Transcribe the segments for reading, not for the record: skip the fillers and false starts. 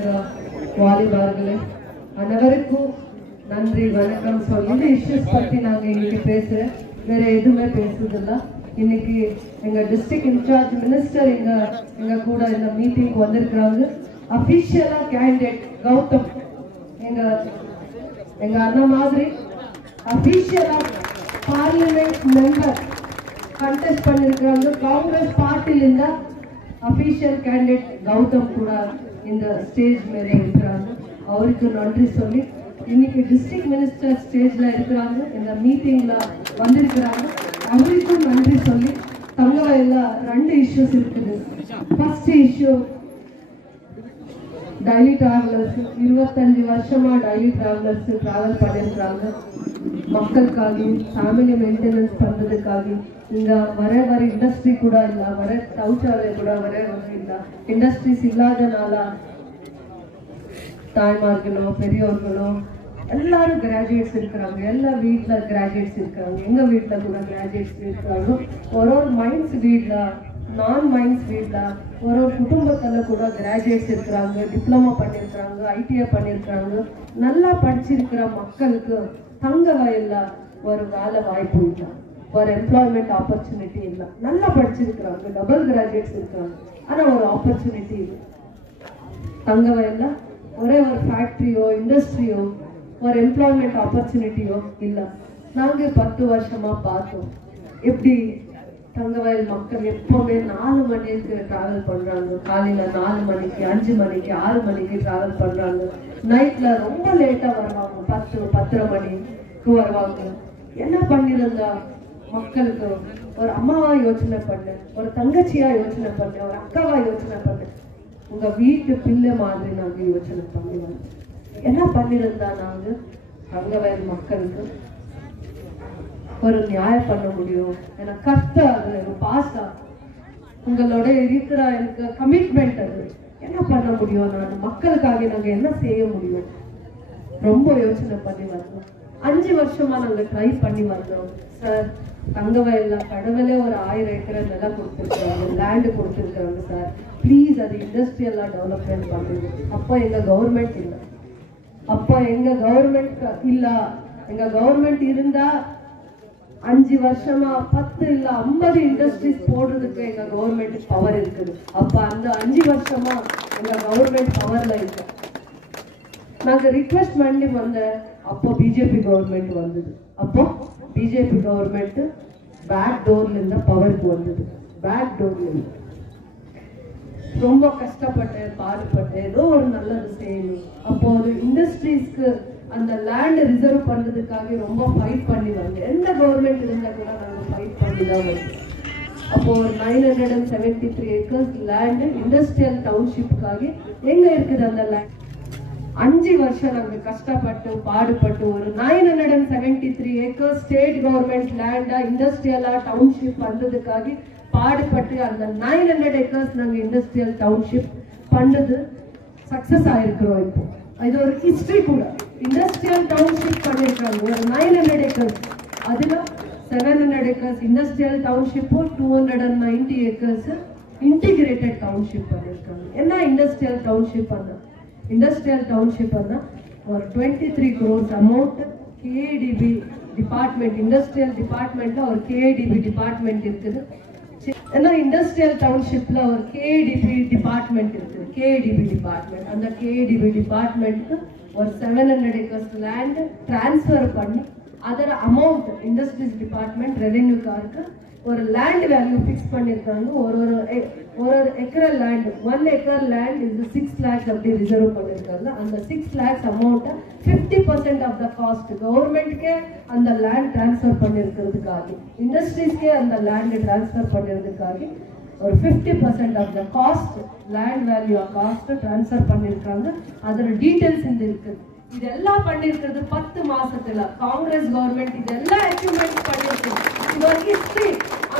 வந்திருக்கிற வாலிபார்களே அனைவருக்கும் நன்றி வணக்கம் சொல்லி இந்த இஷ்யூஸ் பற்றி நாங்கள் இன்னைக்கு பேசுகிறேன், வேற எதுவுமே பேசுறதில்ல. இன்னைக்கு எங்கள் டிஸ்ட்ரிக்ட் இன்சார்ஜ் மினிஸ்டர் எங்கள் கூட இந்த மீட்டிங்க்கு வந்திருக்கிறாங்க. அஃபிஷியலாக கேண்டிடேட் கௌதம் எங்கள் அண்ணன் மாதிரி அஃபிஷியலாக பார்லிமெண்ட் மெம்பர் கண்டெஸ்ட் பண்ணியிருக்கிறாங்க. காங்கிரஸ் பார்ட்டிலிருந்த அஃபிஷியல் கேண்டிடேட் கௌதம் கூட இந்த ஸ்டேஜ் மேலே இருக்கிறாங்க. அவருக்கு நன்றி சொல்லி இன்னைக்கு டிஸ்ட்ரிக்ட் மினிஸ்டர் ஸ்டேஜ்ல இருக்கிறாங்க, இந்த மீட்டிங்ல வந்திருக்கிறாங்க, அவருக்கும் நன்றி சொல்லி தங்கவயல்ல 2 இஷ்யூஸ் இருக்குது. ஃபர்ஸ்ட் இஷ்யூ டெய்லி டிராவலர்ஸ் 25 வருஷமா டெய்லி டிராவலர்ஸ் டிராவல் பண்ணிருக்காங்க. மக்களுக்காக ஃபேமிலி மெயின்டெனன்ஸ் பண்றதுக்காக இங்க வர இண்டஸ்ட்ரி கூட ಇಲ್ಲ, வர ಶೌಚಾಲಯ ಕೂಡ வர ಇಲ್ಲ. ಇಂಡಸ್ಟ್ರೀಸ್ ಇಲ್ಲದನಾಲ தாய்மார்களோ பெரியோர்களோ எல்லாரும் கிராஜுவேட்ஸ் இருக்கிறாங்க. எல்லா வீட்டில் கிராஜுவேட்ஸ் இருக்கிறாங்க. எங்கள் வீட்டில் கூட கிராஜுவேட்ஸ் இருக்கிறாங்க. ஒரு மைன்ஸ் வீட்டில், நான் மைன்ஸ் வீட்டில், ஒரு குடும்பத்தில் கூட கிராஜுவேட்ஸ் இருக்கிறாங்க. டிப்ளமோ பண்ணியிருக்கிறாங்க, ஐடிஐ பண்ணியிருக்கிறாங்க. நல்லா படிச்சிருக்கிற மக்களுக்கு தங்கவயல்ல ஒரு வேலை வாய்ப்பு இல்லை, ஒரு எம்ப்ளாய்மெண்ட் ஆப்பர்ச்சுனிட்டி இல்லை. நல்லா படிச்சிருக்கிறாங்க, டபுள் கிராஜுவேட்ஸ் இருக்கிறாங்க, ஆனால் ஒரு ஆப்பர்ச்சுனிட்டி இல்லை. தங்கவயல்ல ஒரே ஒரு ஃபேக்ட்ரியோ இண்டஸ்ட்ரியோ ஒரு எம்ப்ளாய்மெண்ட் ஆப்பர்ச்சுனிட்டியோ இல்லை. நாங்கள் 10 வருஷமா பார்த்தோம் எப்படி தங்கவயல் மக்கள் எப்பவுமே 4 மணிக்கு டிராவல் பண்றாங்க. காலையில 4 மணிக்கு 5 மணிக்கு 6 மணிக்கு டிராவல் பண்றாங்க. நைட்ல ரொம்ப லேட்டா வருவாங்க, 10-10:30 மணிக்கு வருவாங்க. என்ன பண்ணிருந்தா மக்களுக்கு ஒரு அம்மாவா யோசனை பண்ணு, ஒரு தங்கச்சியா யோசனை பண்ணு, ஒரு அக்காவா யோசனை பண்ணு, உங்க வீட்டு பிள்ளை மாதிரி நாங்க யோசனை பண்ணுவோம். என்ன பண்ணிருந்தா நாங்க தங்கவயல் மக்களுக்கு ஒரு நியாயம் பண்ண முடியும். எனக்கு கஷ்டம், அது எனக்கு பாசா, உங்களோட இருக்கிற எனக்கு கமிட்மெண்ட், அது என்ன பண்ண முடியும், நான் மக்களுக்காக நாங்க என்ன செய்ய முடியும், ரொம்ப யோசனை பண்ணி வந்தோம். 5 வருஷமா நாங்க ட்ரை பண்ணி வந்தோம். சார் தங்கவயல்ல கடவுளே ஒரு 1000 ஏக்கர் நிலம் கொடுத்துருக்காங்க, லேண்டு கொடுத்துருக்காங்க சார், ப்ளீஸ் அது இண்டஸ்ட்ரியெல்லாம் டெவலப்மெண்ட் பண்ணுங்க. அப்போ எங்க கவர்மெண்ட் இல்லை, அப்போ எங்க கவர்மெண்ட் இல்ல. எங்க கவர்மெண்ட் இருந்தா 5 வருஷமா 10 இல்ல 50 இண்டஸ்ட்ரீஸ் போடுறதுக்கு எங்க கவர்மெண்ட் பவர் இருக்குது. அப்ப அந்த 5 வருஷமா எங்க கவர்மெண்ட் பவர்ல இருக்கு. நாங்க ரிக்வெஸ்ட் பண்ணி வந்த அப்போ பிஜேபி கவர்மெண்ட் வந்தது. அப்போ பிஜேபி கவர்மெண்ட் பேக் டோர்ல இருந்த பவருக்கு வந்தது. பேக் டோர்ல இருந்து ரொம்ப கஷ்டப்பட்டேன், பாடுபட்டேன், ஏதோ ஒரு நல்லது செய்யணும். அப்போ ஒரு இண்டஸ்ட்ரீஸ்க்கு அந்த லேண்ட் ரிசர்வ் பண்றதுக்காக ரொம்ப ஃபைட் பண்ணி வந்தேன். எந்த கவர்மெண்ட் இருந்தா கூட நாங்கள் ஃபைட் பண்ணி தான் வந்தோம். அப்போ 973 ஏக்கர்ஸ் லேண்ட் இண்டஸ்ட்ரியல் டவுன்ஷிப்புக்காக எங்க இருக்குது அந்த லேண்ட். 5 வருஷம் நாங்கள் கஷ்டப்பட்டு பாடுபட்டு ஒரு 973 ஏக்கர்ஸ் ஸ்டேட் கவர்மெண்ட் லேண்டா இண்டஸ்ட்ரியலா டவுன்ஷிப் பண்றதுக்காக பாடுபட்டு அந்த 900 ஏக்கர்ஸ் நாங்க இண்டஸ்ட்ரியல் டவுன்ஷிப் பண்றது சக்சஸ் ஆயிருக்கிறோம். இப்போ இது ஒரு ஹிஸ்டரி கூட. இண்டஸ்ட்ரியல் டவுன்ஷிப் பண்ணிருக்காங்க ஒரு 900 ஏக்கர்ஸ், அதுல 700 acres industrial township, 290 acres integrated township பண்ணிருக்காங்க. என்ன இண்டஸ்ட்ரியல் டவுன்ஷிப் பண்ண, இண்டஸ்ட்ரியல் டவுன்ஷிப் பண்ண ஒரு 23 crores amount KDP department, industrial டிபார்ட்மெண்ட்ல ஒரு கேடிபி டிபார்ட்மெண்ட் இருக்குது. ஏன்னா இண்டஸ்ட்ரியல் டவுன்ஷிப்ல ஒரு கேடிபி டிபார்ட்மெண்ட் இருக்குது, கேடிபி டிபார்ட்மெண்ட். அந்த கேடிபி டிபார்ட்மெண்ட்க்கு ஒரு 700 ஏக்கர்ஸ் லேண்ட் டிரான்ஸ்ஃபர் பண்ணி அதர அமௌண்ட் இண்டஸ்ட்ரீஸ் டிபார்ட்மெண்ட் ரெவென்யூக்காருக்கு ஒரு லேண்ட் வேல்யூ ஃபிக்ஸ் பண்ணியிருக்காங்க. ஒரு ஏக்கர் லேண்ட் 1 ஏக்கர் லேண்ட் இது 6 lakhs அப்படி ரிசர்வ் பண்ணியிருக்காங்க. அந்த 6 lakhs அமௌண்ட்டை 50% ஆஃப் த காஸ்ட் கவர்மெண்ட்கே அந்த லேண்ட் டிரான்ஸ்ஃபர் பண்ணியிருக்கிறதுக்காக, இண்டஸ்ட்ரீஸ்க்கே அந்த லேண்ட் டிரான்ஸ்ஃபர் பண்ணியிருக்கிறதுக்காக ஒரு 50% of the cost land value cost transfer பண்ணியிருக்காங்க. அதோட டீட்டெயில்ஸ் இந்த இருக்குது. இதெல்லாம் பண்ணியிருக்கிறது 10 மாசத்துல காங்கிரஸ் கவர்மெண்ட் இதெல்லாம் அச்சீவ்மெண்ட் பண்ணிருக்கு. இது ஒரு ஹிஸ்டரி.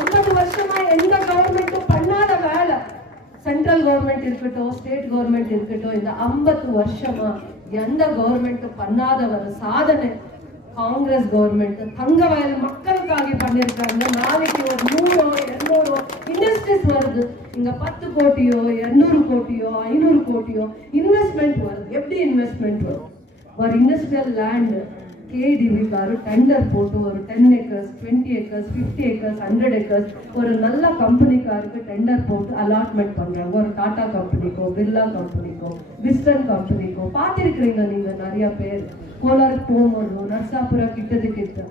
50 வருஷமா எந்த கவர்மெண்ட்டும் பண்ணாத வேலை, சென்ட்ரல் கவர்மெண்ட் இருக்கட்டும் ஸ்டேட் கவர்மெண்ட் இருக்கட்டும், இந்த 50 வருஷமா எந்த கவர்மெண்ட்டும் பண்ணாத ஒரு சாதனை காங்கிரஸ் கவர்மெண்ட் தங்கவயல் மக்களுக்காக பண்ணியிருக்காங்க. நாளைக்கு ஒரு 100 200 இண்டஸ்ட்ரீஸ் வருது, இங்க 10 கோடியோ 200 கோடியோ 500 கோடியோ இன்வெஸ்ட்மெண்ட் வருது. எப்படி இன்வெஸ்ட்மெண்ட் வரும்? ஒரு industrial land KTV car tender போட்டு ஒரு 10 ஏக்கர்ஸ் 20 ஏக்கர்ஸ் 50 ஏக்கர்ஸ் 100 ஏக்கர்ஸ் ஒரு நல்ல கம்பெனிக்காருக்கு டெண்டர் போட்டு அலாட்மெண்ட் பண்றாங்க. ஒரு டாடா கம்பெனிக்கோ, பிர்லா கம்பெனிக்கோ, விஸ்டன் கம்பெனிக்கோ. பார்த்திருக்கிறீங்க நீங்க நிறைய பேர். கோலாருக்கு போகும்போது நர்சாபுரா கிட்ட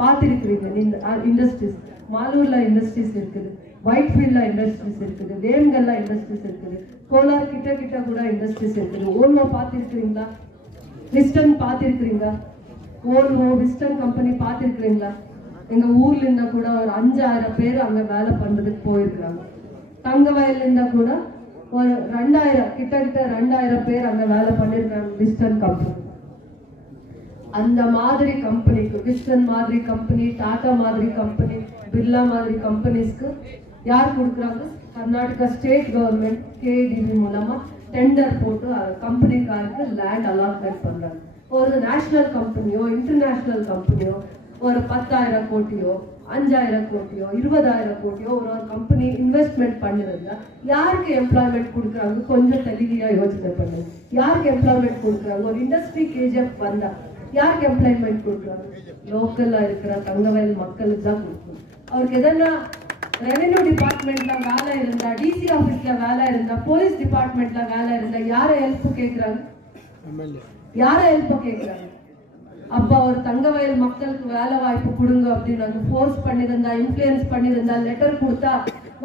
பார்த்திருக்கிறீங்க நீங்க. இண்டஸ்ட்ரீஸ் மாலூர்ல இண்டஸ்ட்ரீஸ் இருக்குது, ஒயிட்ஃபீல்ட்ல இண்டஸ்ட்ரீஸ் இருக்குது, வேம்கல்ல இண்டஸ்ட்ரீஸ் இருக்குது, கோலார் கிட்ட கூட இண்டஸ்ட்ரீஸ் இருக்குது. ஓல்வோ பார்த்திருக்கிறீங்களா? விஸ்டன் பார்த்திருக்கிறீங்களா? ஓல்வோ விஸ்டன் கம்பெனி பார்த்திருக்கிறீங்களா? எங்க ஊர்ல இருந்தா கூட ஒரு 5000 பேர் அங்க வேலை பண்றதுக்கு போயிருக்கிறாங்க. தங்கவயல்ல இருந்தா கூட ஒரு 2000 கிட்ட 2000 பேர் அங்க வேலை பண்ணிருக்காங்க விஸ்டன் கம்பெனி. அந்த மாதிரி கம்பெனிக்கு, விஸ்டன் மாதிரி கம்பெனி, டாடா மாதிரி கம்பெனி, பிர்லா மாதிரி கம்பெனிஸ்க்கு யார் கொடுக்குறாங்க? கர்நாடகா ஸ்டேட் கவர்மெண்ட் கேடிவி மூலமா டெண்டர் போட்டு கம்பெனிக்காருக்கு லேண்ட் அலாட்மெண்ட் பண்றாங்க. ஒரு நேஷனல் கம்பெனியோ இன்டர்நேஷனல் கம்பெனியோ ஒரு 10,000 கோடியோ 5,000 கோடியோ 20,000 கோடியோ ஒரு கம்பெனி இன்வெஸ்ட்மெண்ட் பண்ணிருந்தா யாருக்கு எம்ப்ளாய்மெண்ட் கொடுக்குறாங்க? கொஞ்சம் தெளிவியா யோசனை பண்ணுங்க. யாருக்கு எம்ப்ளாய்மெண்ட் கொடுக்குறாங்க? ஒரு இண்டஸ்ட்ரி கேஜிஎஃப் வந்தா யாருக்கு எம்ப்ளாய்மெண்ட் கொடுக்குறாங்க? லோக்கல்ல இருக்கிற தங்கவயல் மக்களுக்கு தான் கொடுக்கணும். அவருக்கு எதனா ரெவென்யூ டிபார்ட்மெண்ட்ல வேலை இருந்தா, டிசி ஆபீஸ்ல வேலை இருந்தா, போலீஸ் டிபார்ட்மெண்ட்ல வேலை இருந்தா யார ஹெல்ப் கேட்கிறாங்க? யார ஹெல்ப் கேட்கிறாங்க? அப்ப ஒரு தங்கவயல் மக்களுக்கு வேலை வாய்ப்பு கொடுங்க அப்படின்னு ஃபோர்ஸ் பண்ணிருந்தா, இன்ஃபுளுன்ஸ் பண்ணிருந்தா, லெட்டர் கொடுத்தா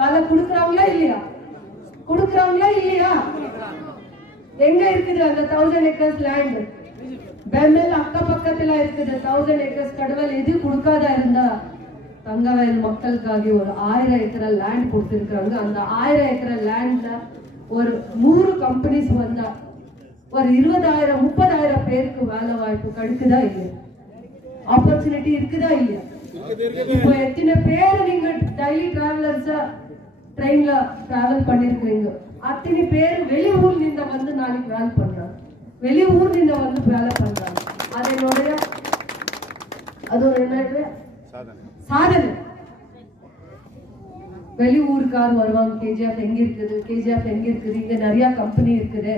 வேலை கொடுக்குறாங்களா இல்லையா? கொடுக்குறாங்களா இல்லையா? எங்க இருக்குது அந்த 1000 ஏக்கர்ஸ் லேண்ட்? பெம்மெல் அக்க பக்கத்துல இருக்குது 1000 ஏக்கர்ஸ் கடவுள். எது கொடுக்காத இருந்தா தங்கவயல் மக்களுக்காக ஒரு 1000 ஏக்கர் லேண்ட் கொடுத்திருக்காங்க. அந்த 1000 ஏக்கர் லேண்ட்ல ஒரு 100 கம்பெனிஸ் வந்தா ஒரு 20,000 30,000 பேருக்கு வேலை வாய்ப்பு கிடைக்குதா இல்லையா? ஆப்பர்ச்சுனிட்டி இருக்குதா இல்லையா? இப்போ எத்தனை பேர் நீங்க டெய்லி டிராவலர்ஸா ட்ரெயின்ல டிராவல் பண்ணிருக்கீங்க? அத்தனை பேர் வெளியூர்ல இருந்து வந்து நாளைக்கு வேலை பண்றாங்க, வெளியூர்ல இருந்து வந்து வேலை பண்றாங்க. அது ஒரு என்ன சாதனை. வெளியூருக்கார் வருவாங்க. கேஜிஎஃப் எங்க இருக்குது, கேஜிஎஃப் எங்க இருக்குது, இங்க நிறைய கம்பெனி இருக்குது,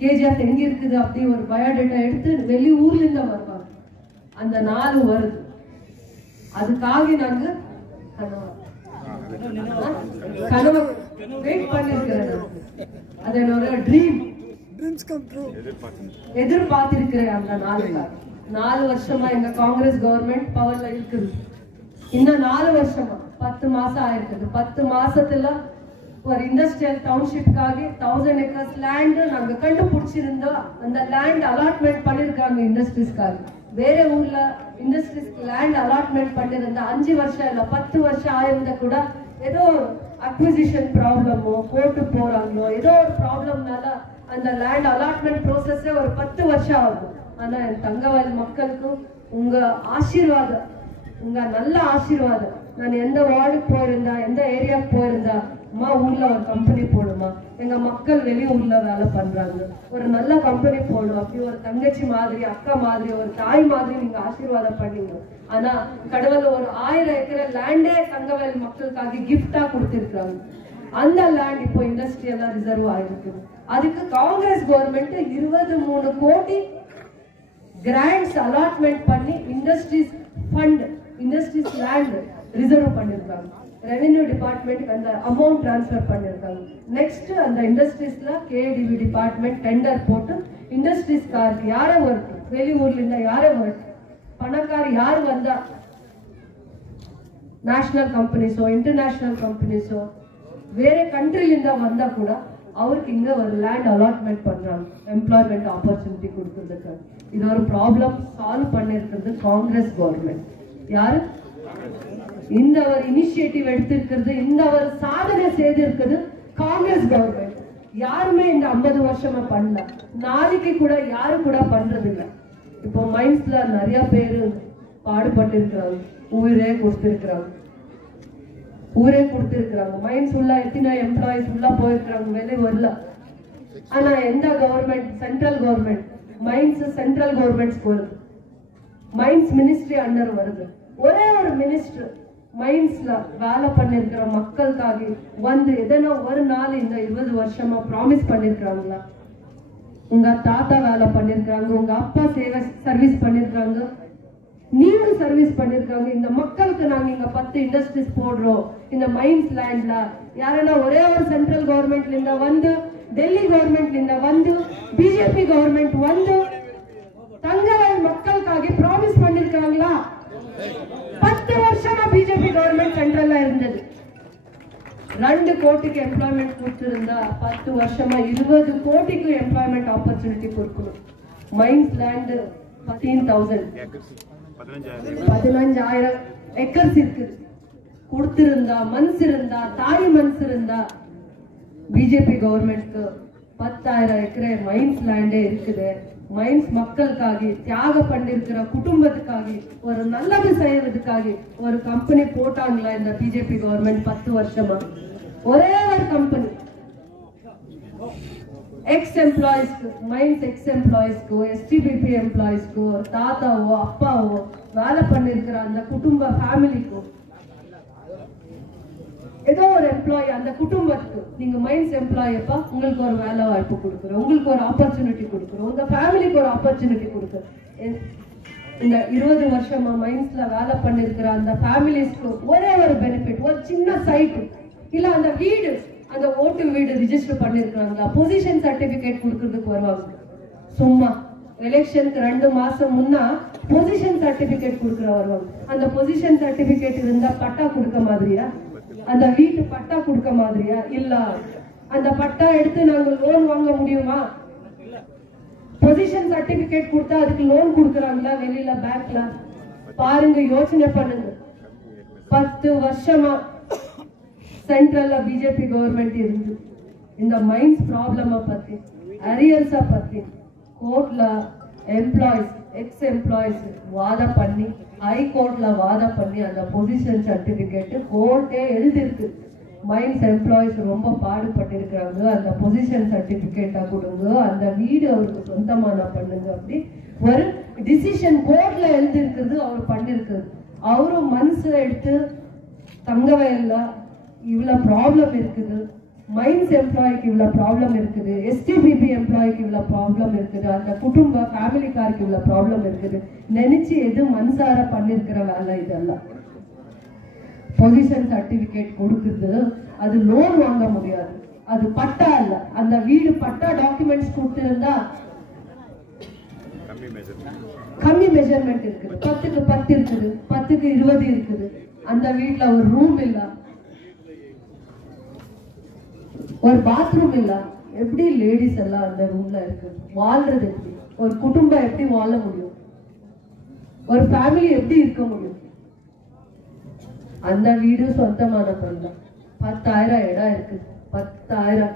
கேஜிஎஃப் எங்க இருக்குது அப்படி ஒரு பயோடேட்டா எடுத்து வெளியூர்ல இருந்து வருவாங்க. அந்த நாள் வருது, அதுக்காக நாங்க கனவு வெயிட் பண்ணிருக்கிறேன். அது என்னோட ட்ரீம் எதிர்பார்த்திருக்கிறேன். அந்த நாளுக்காக 4 வருஷமா எங்க காங்கிரஸ் கவர்மெண்ட் பவர்ல இருக்குது. இன்னும் 4 வருஷமா 10 மாசம் ஆயிருக்குது. 10 மாசத்துல ஒரு இண்டஸ்ட்ரியல் டவுன்ஷிப்காக 1000 ஏக்கர்ஸ் லேண்ட் நாங்க கண்டுபிடிச்சிருந்தோம். அந்த லேண்ட் அலாட்மெண்ட் பண்ணிருக்காங்க இண்டஸ்ட்ரீஸ்க்காக. வேற ஊர்ல இண்டஸ்ட்ரீஸ் லேண்ட் அலாட்மெண்ட் பண்ணிருந்தா 5 வருஷம் இல்ல 10 வருஷம் ஆயிருந்தா கூட ஏதோ அக்விசிஷன் ப்ராப்ளமோ கோர்ட்டு போறாங்களோ ஏதோ ஒரு ப்ராப்ளம்னால அந்த லேண்ட் அலாட்மெண்ட் ப்ரோசஸே ஒரு 10 வருஷம் ஆகுது. ஆனா என் தங்கவயல் மக்களுக்கும் உங்க ஆசீர்வாதம், உங்க நல்ல ஆசீர்வாதம். நான் எந்த வார்டுக்கு போயிருந்தா, எந்த ஏரியாவுக்கு போயிருந்தா, அம்மா ஊர்ல ஒரு கம்பெனி போடுமா, எங்க மக்கள் வெளியூர்ல வேலை பண்றாங்க, ஒரு நல்ல கம்பெனி போடும், அப்படி ஒரு தங்கச்சி மாதிரி, அக்கா மாதிரி, ஒரு தாய் மாதிரி நீங்க ஆசீர்வாதம் பண்ணீங்க. ஆனா கடவுள் ஒரு 1000 ஏக்கர் லேண்டே தங்கவயல் மக்களுக்காக கிஃப்டா கொடுத்திருக்காங்க. அந்த லேண்ட் இப்போ இண்டஸ்ட்ரியலா ரிசர்வ் ஆயிருக்கு. அதுக்கு காங்கிரஸ் கவர்மெண்ட் 23 கோடி கிராண்ட்ஸ் அலாட்மெண்ட் பண்ணி industries fund, industries land reserve பண்ணிருக்காங்க. ரெவென்யூ டிபார்ட்மெண்ட் அந்த அமௌண்ட் டிரான்ஸ்ஃபர் பண்ணிருக்காங்க. நெக்ஸ்ட் அந்த இண்டஸ்ட்ரீஸ்ல கேடிவி டிபார்ட்மெண்ட் டெண்டர் போட்டு இண்டஸ்ட்ரீஸ்காருக்கு யாரே வருது, வெளியூர்ல இருந்தா யாரே வருது, பணக்கார யாரு வந்தா, நேஷனல் கம்பெனிஸோ இன்டர்நேஷனல் கம்பெனிஸோ வேற கண்ட்ரில இருந்தா வந்தா கூட அவருக்கு இங்க ஒரு லேண்ட் அலாட்மெண்ட் பண்றாங்க, எம்ப்ளாய்மெண்ட் ஆப்பர்ச்சுனிட்டி கொடுக்கறதுக்கு. இது ஒரு ப்ராப்ளம் சால்வ் பண்ணிருக்கிறது காங்கிரஸ் கவர்மெண்ட். யாரு இந்த ஒரு இனிஷியேட்டிவ் எடுத்திருக்கிறது, இந்த ஒரு சாதனை செய்திருக்கிறது காங்கிரஸ் கவர்மெண்ட். யாருமே இந்த 50 வருஷமா பண்ணல, நாளைக்கு கூட யாரு கூட பண்றது இல்லை. இப்போ மைன்ஸ்ல நிறைய பேரு பாடுபட்டு இருக்கிறாங்க, ஊரே கொடுத்திருக்கிறாங்க, மைன்ஸ் உள்ள எத்தனை எம்ப்ளாயிஸ் உள்ள போயிருக்கிறாங்க, வெளியே வரல. ஆனா எந்த government, central government mines central governments வருது, மைன்ஸ் மினிஸ்ட்ரி அண்டர் வருது. ஒரே ஒரு மினிஸ்டர் மைன்ஸ்ல வேலை பண்ணிருக்கிற மக்களுக்காக எதனா ஒரு நாள் இந்த 20 வருஷமா ப்ராமிஸ் பண்ணிருக்காங்களா? உங்க தாத்தா வேலை பண்ணிருக்காங்க, உங்க அப்பா சர்வீஸ் பண்ணிருக்காங்க, நீங்க சர்வீஸ் பண்ணிருக்காங்க. இந்த மக்களுக்கு நாங்க இங்க 10 இண்டஸ்ட்ரீஸ் போடுறோம் இந்த மைன்ஸ் லேண்ட்ல. யாரன்னா ஒரே ஒரு சென்ட்ரல் கவர்மெண்ட்ல இருந்தா வந்து, டெல்லி கவர்மெண்ட்ல இருந்தா வந்து, பிஜேபி கவர்மெண்ட் வந்து தங்கவயல் மக்களுக்காக ப்ராமிஸ் பண்ணிருக்காங்களா? 10 வருஷமா பிஜேபி கவர்மெண்ட் சென்ட்ரல்ல இருந்தது. 2 கோடிக்கு எம்ப்ளாய்மெண்ட் கொடுத்திருந்தா 10 வருஷமா 20 கோடிக்கு எம்ப்ளாய்மெண்ட் ஆப்பர்ச்சுனிட்டி கொடுக்கணும். மைன்ஸ் லேண்ட் 15,000 ஏக்கர்ஸ் இருக்கு. கொடுத்திருந்தா மன்ஸ் இருந்தா, தாய் மன்ஸ் இருந்தா, பிஜேபி கவர்மெண்ட்க்கு 10,000 ஏக்கர் மைன்ஸ் லேண்டே இருக்குது. மைன்ஸ் மக்களுக்காக தியாகம் பண்ணிருக்கிற குடும்பத்துக்காக ஒரு நல்லது செய்யறதுக்காக ஒரு கம்பெனி போட்டாங்களா இந்த பிஜேபி கவர்மெண்ட் 10 வருஷமா? ஒரே ஒரு கம்பெனி எக்ஸ் எம்ப்ளாயிஸ்க்கு, மைன்ஸ் எக்ஸ் எம்ப்ளாயிஸ்க்கு, எஸ்டிபிபி எம்ப்ளாயிஸ்க்கு, ஒரு தாத்தாவோ அப்பாவோ வேலை பண்ணிருக்கிற அந்த குடும்ப ஃபேமிலிக்கு ஏதோ ஒரு எம்ப்ளாயி, அந்த குடும்பத்துக்கு நீங்க மைன்ஸ் எம்ப்ளாயிப்பா, உங்களுக்கு ஒரு வேலை வாய்ப்பு கொடுக்குறோம், உங்களுக்கு ஒரு ஆப்பர்ச்சுனிட்டி கொடுக்குறோம், உங்க ஃபேமிலிக்கு ஒரு ஆப்பர்ச்சுனிட்டி கொடுக்குறோம். இந்த 20 வருஷமா மைன்ஸ்ல வேலை பண்ணிருக்கிற அந்த ஃபேமிலிஸ்க்கு ஒரே ஒரு பெனிஃபிட், ஒரு சின்ன சைட் இல்ல அந்த வீடு, அந்த ஓட்டு வீடு ரிஜிஸ்டர் பண்ணிருக்காங்களா, பொசிஷன் சர்டிபிகேட் கொடுக்கறதுக்கு வருவாங்க. சும்மா எலெக்ஷனுக்கு 2 மாசம் முன்னா பொசிஷன் சர்டிபிகேட் கொடுக்கற வருவாங்க. அந்த பொசிஷன் சர்டிபிகேட் இருந்தா பட்டா கொடுக்க மாதிரியா? அந்த வீட்டு பட்டா கொடுக்க மாதிரியா? இல்ல. அந்த பட்டா எடுத்து நாங்க லோன் வாங்க முடியுமா? பொசிஷன் சர்டிபிகேட் கொடுத்தா அதுக்கு லோன் கொடுக்கறாங்களா வெளியில பேங்க்ல? பாருங்க, யோசனை பண்ணுங்க. 10 வருஷமா சென்ட்ரல்ல பிஜேபி கவர்மெண்ட் இருந்து இந்த மைன்ஸ் ப்ராப்ளமா பத்தி, அரியர்ஸா பத்தி கோர்ட்ல எம்ப்ளாயிஸ் எக்ஸ் எம்ப்ளாயிஸ் வாத பண்ணி, ஹைகோர்ட்ல வாத பண்ணி அந்த பொசிஷன் சர்டிபிகேட் கோர்ட்டே எழுதிருக்கு. மைன்ஸ் எம்ப்ளாயிஸ் ரொம்ப பாடுபட்டு இருக்கிறாங்க, அந்த பொசிஷன் சர்டிபிகேட்டா கொடுங்க, அந்த வீடு அவருக்கு சொந்தமான பண்ணுங்க, அப்படி ஒரு டிசிஷன் கோர்ட்ல எழுதிருக்குது. அவர் பண்ணிருக்குது. அவரும் மனசு எடுத்து தங்கவயல்ல இவ்வளவு ப்ராப்ளம் இருக்குது, மைன்ஸ் எம்ப்ளாய்க்கு இவ்வளவு ப்ராப்ளம் இருக்குது, எஸ்டிபிபி எம்ப்ளாய்க்கு இவ்வளவு ப்ராப்ளம் இருக்குது, அந்த குடும்ப ஃபேமிலிக்காருக்கு இவ்வளவு ப்ராப்ளம் இருக்குது நினைச்சு எது மனசார பண்ணிருக்கிற வேலை இதெல்லாம். பொசிஷன் சர்டிபிகேட் கொடுக்குது, அது லோன் வாங்க முடியாது, அது பட்டா இல்ல. அந்த வீடு பட்டா டாக்குமெண்ட்ஸ் கொடுத்திருந்தா கம்மி மெஷர்மெண்ட் இருக்குது, 10க்கு 10 இருக்குது, 10க்கு 20 இருக்குது. அந்த வீட்டுல ஒரு ரூம் இல்ல, ஒரு பாத்ரூம் இல்ல. எப்படி லேடிஸ் எல்லாம் அந்த ரூம்ல இருக்கு? வாழ்றது எப்படி? ஒரு குடும்பம் எப்படி வாழ முடியும்? ஒரு ஃபேமிலி எப்படி இருக்க முடியும்? அந்த வீடு சொந்தமான பண்ணலாம். 10,000 இடம் இருக்கு, 10,000.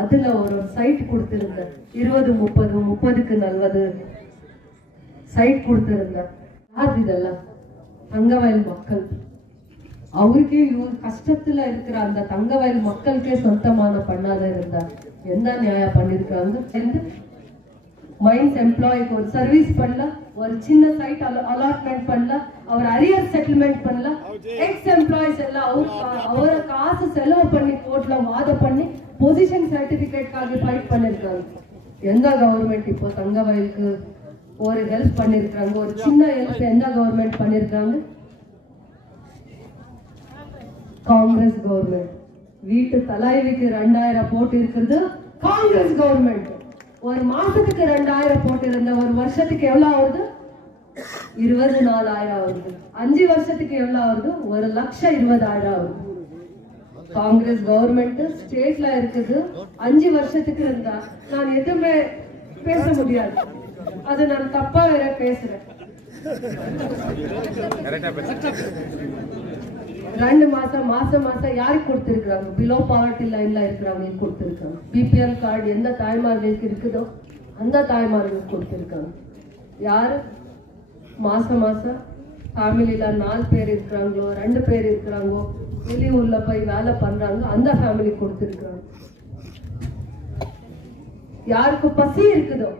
அதுல ஒரு சைட் கொடுத்திருந்த 20, 30, 30க்கு 40 சைட் கொடுத்திருந்த. அது இதெல்லாம் தங்கவயல் மக்கள் அவருக்கே கஷ்டத்துல இருக்கிற அந்த தங்கவயல் மக்களுக்கே சொந்தமான பண்ணாத இருந்தா எந்த நியாயம் பண்ணிருக்காங்க? மைன்ஸ் எம்ப்ளாய்க்கு ஒரு சர்வீஸ் பண்ணல, ஒரு சின்ன சைட் அலாட்மெண்ட் பண்ணல, அவர் அரியர் செட்டில்மெண்ட் பண்ணல. எக்ஸ் எம்ப்ளாயிஸ் எல்லாம் அவர காசு செலவு பண்ணி கோர்ட்ல வாத பண்ணி பொசிஷன் சர்டிபிகேட்காக ஃபைட் பண்ணிருக்காங்க. எந்த கவர்மெண்ட் இப்போ தங்கவயலுக்கு ஒரு ஹெல்ப் பண்ணிருக்காங்க? ஒரு சின்ன ஹெல்ப் எந்த கவர்மெண்ட் பண்ணிருக்காங்க? காங்கிரஸ் கவர்மெண்ட். வீட்டு தலைவிக்கு 2000 போட்டு இருக்கிறது காங்கிரஸ் கவர்மெண்ட். ஒரு மாசத்துக்கு 2000 போட்டு இருந்த ஒரு வருஷத்துக்கு எவ்வளவு ஆகுது? 24,000 ஆகுது. 5 வருஷத்துக்கு எவ்வளவு ஆகுது? 1,20,000 ஆகுது. காங்கிரஸ் கவர்மெண்ட் ஸ்டேட்ல இருக்குது. 5 வருஷத்துக்கு இருந்தா நான் எதுவுமே பேச முடியாது, அது நான் தப்பா வேற பேசுறேன். 2 மாசம் யாருக்கு கொடுத்திருக்காங்க? பிலோ பாவர்ட்டி லைன்ல இருக்கிறவங்களுக்கு கொடுத்திருக்காங்க. பிபிஎல் கார்டு எந்த தாய்மார்களுக்கு இருக்குதோ அந்த தாய்மார்களுக்கு கொடுத்திருக்காங்க. யாரு மாசம் ஃபேமிலியில 4 பேர் இருக்கிறாங்களோ, 2 பேர் இருக்கிறாங்களோ, வெளியூர்ல போய் வேலை பண்றாங்க, அந்த ஃபேமிலி கொடுத்திருக்காங்க. யாருக்கு பசி இருக்குதோ,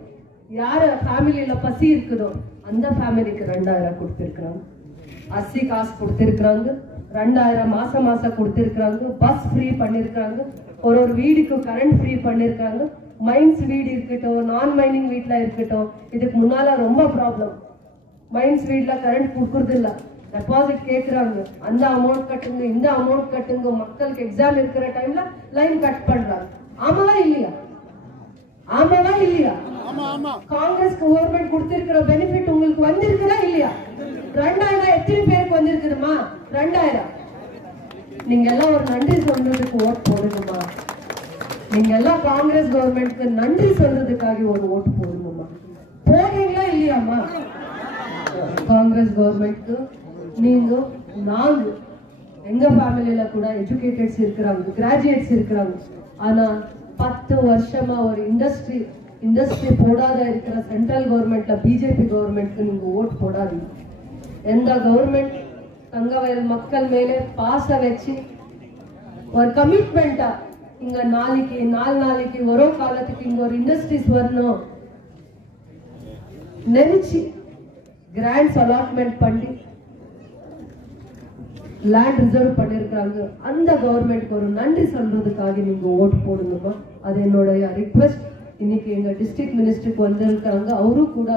யார ஃபேமிலியில பசி இருக்குதோ அந்த ஃபேமிலிக்கு 2000 கொடுத்திருக்காங்க. அரிசி காசு கொடுத்திருக்காங்க, 2000 மாசம் கொடுத்திருக்காங்க, பஸ் ஃப்ரீ பண்ணிருக்காங்க, ஒரு வீடுக்கு கரண்ட் ஃப்ரீ பண்ணிருக்காங்க. மைன்ஸ் வீடு இருக்கட்டும், நான் மைனிங் வீட்ல இருக்கட்டும், இதுக்கு முன்னால ரொம்ப ப்ராப்ளம். மைன்ஸ் வீட்ல கரண்ட் கொடுக்கறது இல்ல, டெபாசிட் கேக்குறாங்க, அந்த அமௌண்ட் கட்டுங்க, இந்த அமௌண்ட் கட்டுங்க. மக்களுக்கு எக்ஸாம் இருக்கிற டைம்ல லைன் கட் பண்றாங்க. ஆமாவா இல்லையா? ஆமாவா இல்லையா? காங்கிரஸ் கவர்மெண்ட் கொடுத்திருக்கிற பெனிஃபிட் உங்களுக்கு வந்திருக்குதா இல்லையா? 2000 எத்தனை பேருக்கு வந்திருக்குதுமா? 2000. நீங்க எல்லாம் ஒரு நன்றி சொல்றதுக்கு ஓட் போடுங்கம்மா. நீங்க எல்லாம் காங்கிரஸ் கவர்மெண்ட்க்கு நன்றி சொல்றதுக்காக ஒரு ஓட்டு போடுங்கம்மா. போடுறீங்களா இல்லையாமா? காங்கிரஸ் கவர்மெண்ட்க்கு நீங்க நாங்க எங்க ஃபேமிலியில கூட எஜுகேட்டட்ஸ் இருக்கிறாங்க, கிராஜுவேட்ஸ் இருக்கிறாங்க. ஆனா 10 வருஷமா ஒரு இண்டஸ்ட்ரி போடாத இருக்கிற சென்ட்ரல் கவர்மெண்ட்ல பிஜேபி கவர்மெண்ட்க்கு நீங்க ஓட் போடாதீங்க. எந்த கவர்மெண்ட் தங்கவயல் மக்கள் மேலே பாச வச்சு ஒரு கமிட்மெண்டா இங்க நாளைக்கு ஒரு காலத்துக்கு இங்க ஒரு இண்டஸ்ட்ரீஸ் வரணும் நினைச்சு கிராண்ட்ஸ் அலாட்மெண்ட் பண்ணி லேண்ட் ரிசர்வ் பண்ணிருக்காங்க. அந்த கவர்மெண்ட்க்கு ஒரு நன்றி சொல்றதுக்காக நீங்க ஓட்டு போடுங்கம்மா. அது என்னோட ரிக்வெஸ்ட். இன்னைக்கு எங்க டிஸ்ட்ரிக்ட் மினிஸ்டருக்கு வந்திருக்காங்க, அவரும் கூட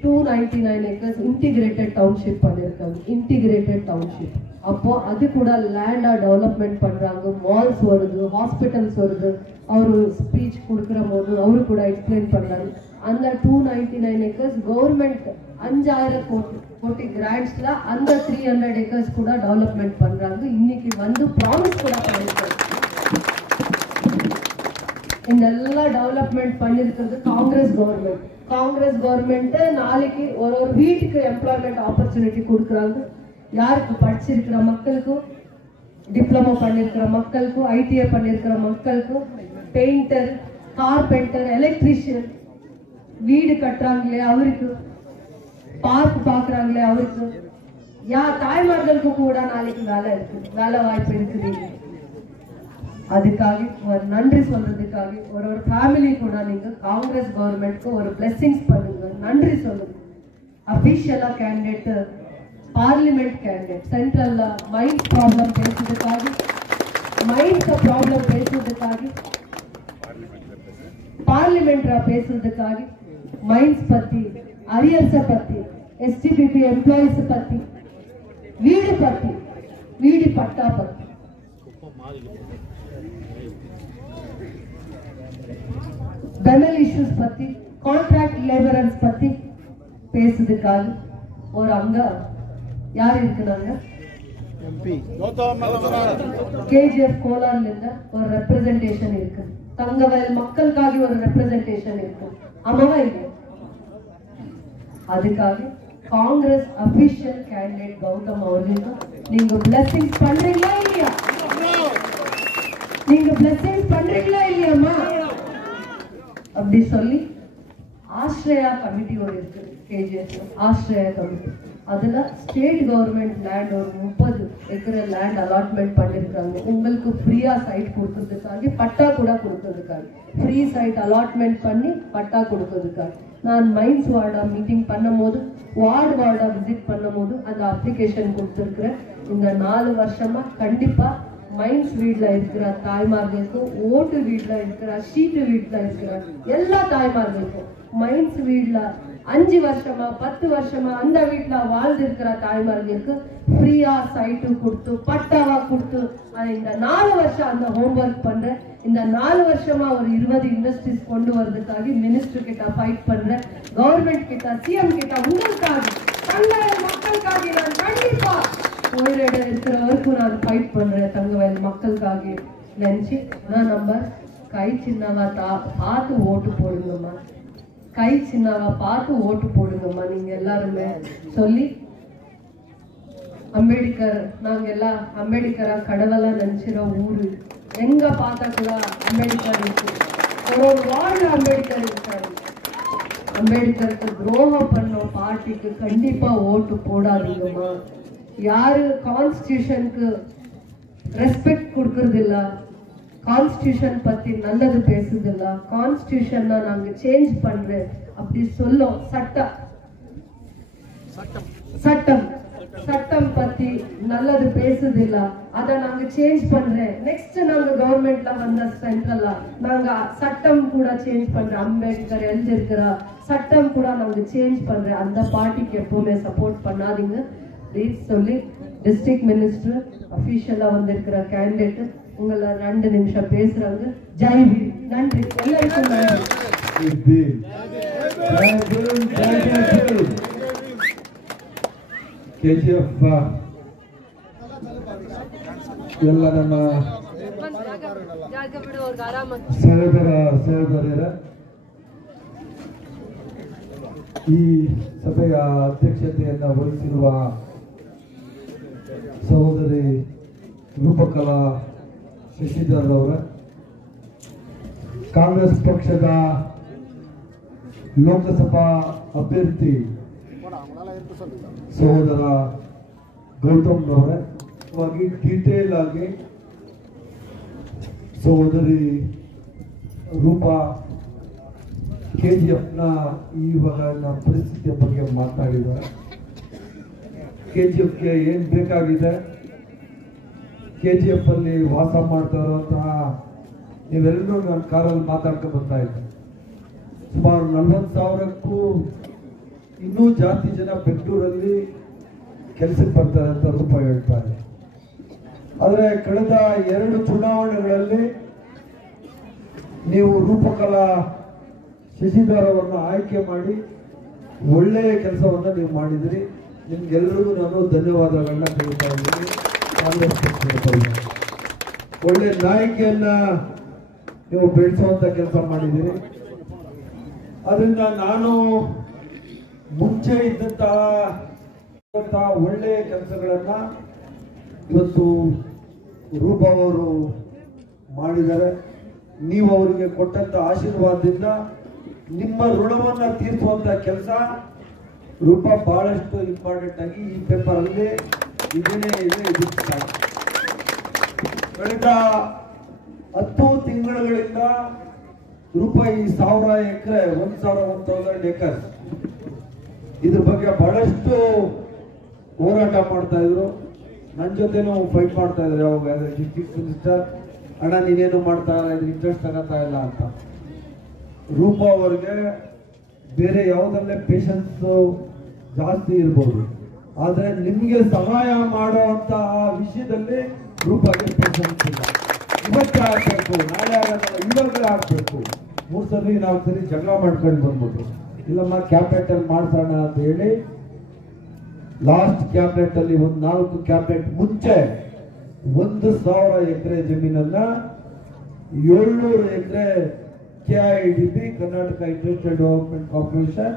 299 acres இன்டிகிரேட்டட் டவுன்ஷிப் பண்ணிருக்காங்க. இன்டிகிரேட்டட் டவுன்ஷிப் அப்போ அது கூட லேண்டா டெவலப்மெண்ட் பண்றாங்க, மால்ஸ் வருது, ஹாஸ்பிட்டல்ஸ் வருது. அவரு ஸ்பீச் கொடுக்கிற போது அவரு கூட எக்ஸ்பிளைன் பண்றாரு. அந்த 299 acres கவர்மெண்ட் 5000 கோடி கிராண்ட்ஸ்ல அந்த 300 acres கூட டெவலப்மெண்ட் பண்றாங்க. இன்னைக்கு வந்து ப்ராமிஸ் கூட பண்ணிருக்காங்க. இந்த எல்லாம் டெவலப்மெண்ட் பண்ணிருக்கிறது காங்கிரஸ் கவர்மெண்ட் நாளைக்கு ஒரு வீட்டுக்கு எம்ப்ளாய்மெண்ட் ஆப்பர்ச்சுனிட்டி கொடுக்குறாங்க. யாருக்கு படிச்சிருக்கிற மக்களுக்கும், டிப்ளமோ பண்ணிருக்கிற மக்களுக்கும், ஐடிஐ பண்ணிருக்கிற மக்களுக்கும், பெயிண்டர், கார்பெண்டர், எலக்ட்ரிஷியன், வீடு கட்டுறாங்களே அவருக்கு, பார்க் பாக்குறாங்களே அவருக்கு, தாய்மார்களுக்கு கூட நாளைக்கு வேலை வாய்ப்பு இருக்குது. அதுக்காக ஒரு நன்றி சொல்றதுக்காக ஒரு ஃபேமிலி கூட நீங்க காங்கிரஸ் கவர்மெண்ட்க்கு ஒரு பிளெஸிங்ஸ் பண்ணுங்க, நன்றி சொல்லுங்க. அபிஷியலா கேண்டிடேட், பார்லிமெண்ட் கேண்டிடேட், சென்ட்ரல்ல மைன்ஸ் ப்ராப்ளம் பேசுறதுக்காக, பார்லிமெண்ட்ல பேசுறதுக்காக, மைன்ஸ் பத்தி, அரியர்ஸ பத்தி, எஸ்டிபிபி எம்ப்ளாயிஸ் பத்தி, வீடு பட்டா பத்தி, பெனல் இஷ்யூஸ் பத்தி, கான்ட்ராக்ட் லேபரர்ஸ் பத்தி பேசுறதுக்காக ஒரு அங்க யார் இருக்கிறாங்க? கேஜிஎஃப் கோலார்ல இருந்து ஒரு ரெப்ரசன்டேஷன் இருக்கு, தங்கவயல் மக்களுக்காக ஒரு ரெப்ரசன்டேஷன் இருக்கு. ஆமாவா இல்லையா? அதுக்காக காங்கிரஸ் அபிஷியல் கேண்டிடேட் கௌதம் அவர்களுக்கு நீங்க பிளெஸிங்ஸ் பண்றீங்களா இல்லையா? இல்லையாமா? அப்படி சொல்லி ஆஸ்ட்ரேயா கமிட்டி ஒரு இருக்கு, கேஜிஎஸ் ஆஸ்ட்ரேயா கமிட்டி. அதுல ஸ்டேட் கவர்மெண்ட் லேண்ட் ஒரு 30 ஏக்கர் லேண்ட் அலாட்மெண்ட் பண்ணிருக்காங்க. உங்களுக்கு ஃப்ரீயா சைட் கொடுக்கறதுக்காக, பட்டா கூட கொடுக்கறதுக்காக, ஃப்ரீ சைட் அலாட்மெண்ட் பண்ணி பட்டா கொடுக்கறதுக்காக. நான் மைன்ஸ் வார்டா மீட்டிங் பண்ணும் போது, வார்டா விசிட் பண்ணும் போது அந்த அப்ளிகேஷன் கொடுத்துருக்கிறேன். இந்த 4 வருஷமா கண்டிப்பா மைன்ஸ் வீட்ல இருக்கிற தாய்மார்களுக்கும், ஓட்டு வீட்ல இருக்கிற, ஷீட்டு வீட்ல இருக்கிற எல்லா தாய்மார்களுக்கும், மைன்ஸ் வீட்ல 5 வருஷமா 10 வருஷமா அந்த வீட்ல வாழ்ந்து இருக்கிற தாய்மார்களுக்கு ஃப்ரீயா சைட்டு கொடுத்து, பட்டாவா கொடுத்து, இந்த 4 வருஷம் அந்த ஹோம்ஒர்க் பண்றேன். இந்த 4 வருஷமா ஒரு 20 இண்டஸ்ட்ரீஸ் கொண்டு வரதுக்காக மினிஸ்டர் கிட்ட ஃபைட் பண்றேன், கவர்மெண்ட் கிட்ட, சிஎம் கிட்ட, உங்களுக்காக, மக்களுக்காக நான் கண்டிப்பா உயிரிட இருக்கிறவருக்கும் நான் ஃபைட் பண்றேன். தங்கவயல் மக்களுக்காக நினைச்சு நான் நம்ம கை சின்னவா பார்த்து ஓட்டு போடுங்கம்மா, கை சின்னவா பார்த்து ஓட்டு போடுங்கம்மா. நீங்க எல்லாருமே சொல்லி அம்பேத்கர், நாங்க எல்லாம் அம்பேத்கரா கடவுளா நினைச்சிட ஊரு, எங்க பார்த்தா கூட அம்பேத்கர் இருக்கு, ஒரு வார்டு அம்பேத்கர் இருக்காரு. அம்பேத்கருக்கு துரோகம் பண்ண பார்ட்டிக்கு கண்டிப்பா ஓட்டு போடாதீங்கம்மா. யாரு கான்ஸ்டிடியூஷனுக்கு ரெஸ்பெக்ட் கொடுக்கறது இல்ல, கான்ஸ்டிடியூஷன் பத்தி நல்லது பேசுறது இல்ல, கான்ஸ்டிடியூஷன் நாங்க சேஞ்ச் பண்றேன் அப்படி சொல்லும் சட்டம் சட்டம் பத்தி நல்லது பேசுதில்ல. அதை நாங்க சேஞ்ச் பண்றேன். நெக்ஸ்ட் நாங்க கவர்மெண்ட்ல வந்த சென்ட்ரல்ல நாங்க சட்டம் கூட சேஞ்ச் பண்றேன். அம்பேத்கர் எழுதியிருக்கிற சட்டம் கூட நாங்க சேஞ்ச் பண்றேன். அந்த பார்ட்டிக்கு எப்பவுமே சப்போர்ட் பண்ணாதீங்க ப்ளீஸ் சொல்லி டிஸ்ட்ரிக்ட் மினிஸ்டர் அபிஷியலா வந்திருக்கிற கேண்டிடேட் உங்களை 2 நிமிஷம் பேசுறாங்க. ஜெய் பீம். நன்றி எல்லாருக்கும் நன்றி. KGF ಎಲ್ಲ ನಮ್ಮ ಸಹೋದರರ ಈ ಸಭೆಯ ಅಧ್ಯಕ್ಷತೆಯನ್ನು ವಹಿಸಿರುವ ಸಹೋದರಿ ರೂಪಕಲಾ ಶಶಿಧರ್ ಅವರ, ಕಾಂಗ್ರೆಸ್ ಪಕ್ಷದ ಲೋಕಸಭಾ ಅಭ್ಯರ್ಥಿ ಸಹೋದರ ಗೌತಮ್ ಅವರೇ, ಡೀಟೇಲ್ ಆಗಿ ಸಹೋದರಿ ರೂಪಾ KGF ಇವಾಗ ಪರಿಸ್ಥಿತಿಯ ಬಗ್ಗೆ ಮಾತನಾಡಿದ್ದಾರೆ. KGFಗೆ ಏನ್ ಬೇಕಾಗಿದೆ, KGF ಅಲ್ಲಿ ವಾಸ ಮಾಡ್ತಾ ಇರುವಂತಹ ನೀವೆಲ್ಲರೂ ನನ್ನ ಕಾರಲ್ಲಿ ಮಾತಾಡ್ಕೊಂಡು ಬರ್ತಾ ಇದ್ದೆ. ಸುಮಾರು 40,000ಕ್ಕೂ ಇನ್ನೂ ಜಾಸ್ತಿ ಜನ ಬೆಂಗಳೂರಲ್ಲಿ ಕೆಲಸಕ್ಕೆ ಬರ್ತಾರೆ ಅಂತ ರೂಪ ಹೇಳ್ತಾರೆ. ಆದರೆ ಕಳೆದ 2 ಚುನಾವಣೆಗಳಲ್ಲಿ ನೀವು ರೂಪಕಲಾ ಶಶಿಧರ್ ಅವರನ್ನು ಆಯ್ಕೆ ಮಾಡಿ ಒಳ್ಳೆಯ ಕೆಲಸವನ್ನು ನೀವು ಮಾಡಿದಿರಿ. ನಿಮ್ಗೆಲ್ಲರಿಗೂ ನಾನು ಧನ್ಯವಾದಗಳನ್ನ ತಿಳಿಸ್ತಾ ಇದ್ದೀನಿ. ಕಾಂಗ್ರೆಸ್ ಪಕ್ಷದ ಒಳ್ಳೆ ನಾಯಕಿಯನ್ನ ನೀವು ಬೆಳೆಸುವಂತ ಕೆಲಸ ಮಾಡಿದ್ದೀರಿ. ಅದರಿಂದ ನಾನು ಮುಂಚೆ ಇದ್ದಂತಹ ಒಳ್ಳೆಯ ಕೆಲಸಗಳನ್ನ ಇವತ್ತು ರೂಪಾ ಅವರು ಮಾಡಿದ್ದಾರೆ. ನೀವು ಅವರಿಗೆ ಕೊಟ್ಟಂತ ಆಶೀರ್ವಾದದಿಂದ ನಿಮ್ಮ ಋಣವನ್ನ ತೀರಿಸುವಂತ ಕೆಲಸ ರೂಪಾ ಬಹಳಷ್ಟು ಇಂಪಾರ್ಟೆಂಟ್ ಆಗಿ ಈ ಪೇಪರ್ ಅಲ್ಲಿ ಇದನ್ನೇ ಇದೆ. ಕಳೆದ 10 ತಿಂಗಳುಗಳಿಂದ ರೂಪಾ ಈ 1000 ಎಕರೆ 1,000 ಏಕರ್ಸ್ ಇದ್ರ ಬಗ್ಗೆ ಬಹಳಷ್ಟು ಹೋರಾಟ ಮಾಡ್ತಾ ಇದ್ರು. ನನ್ನ ಜೊತೆನೂ ಫೈಟ್ ಮಾಡ್ತಾ ಇದ್ರು. ಯಾವಾಗ ಡಿಸ್ಟ್ರಿಕ್ಟ್ ಮಿನಿಸ್ಟರ್ ಅಣ್ಣ ನೀನೇನು ಮಾಡ್ತಾ ಇಲ್ಲ, ಇದ್ರ ಇಂಟ್ರೆಸ್ಟ್ ತಗೋತಾ ಇಲ್ಲ ಅಂತ. ರೂಪಾ ಅವರಿಗೆ ಬೇರೆ ಯಾವುದಲ್ಲೇ ಪೇಷನ್ಸ್ ಜಾಸ್ತಿ ಇರ್ಬೋದು, ಆದ್ರೆ ನಿಮ್ಗೆ ಸಹಾಯ ಮಾಡುವಂತ ವಿಷಯದಲ್ಲಿ ರೂಪಾಗೆ ಪೇಷನ್ಸ್ ಇಲ್ಲ. ಇವತ್ತೇ ಆಗ್ಬೇಕು, ನಾಳೆ ಆಗಲ್ಲ, ಇವಾಗಲೇ ಆಗ್ಬೇಕು. 3 ಸರಿ 4 ಸರಿ ಜಗಳ ಮಾಡ್ಕೊಂಡು ಬಂದ್ಬಿಟ್ಟು ಇಲ್ಲಮ್ಮ ಕ್ಯಾಬಿನೆಟ್ ಅಲ್ಲಿ ಮಾಡ್ಸೋಣ ಅಂತ ಹೇಳಿ ಲಾಸ್ಟ್ ಕ್ಯಾಬಿನೆಟ್ ಅಲ್ಲಿ 4 ಕ್ಯಾಬಿನೆಟ್ ಮುಂಚೆ 1,000 ಎಕರೆ ಜಮೀನನ್ನ 700 ಎಕರೆ KIDB Karnataka industrial development corporation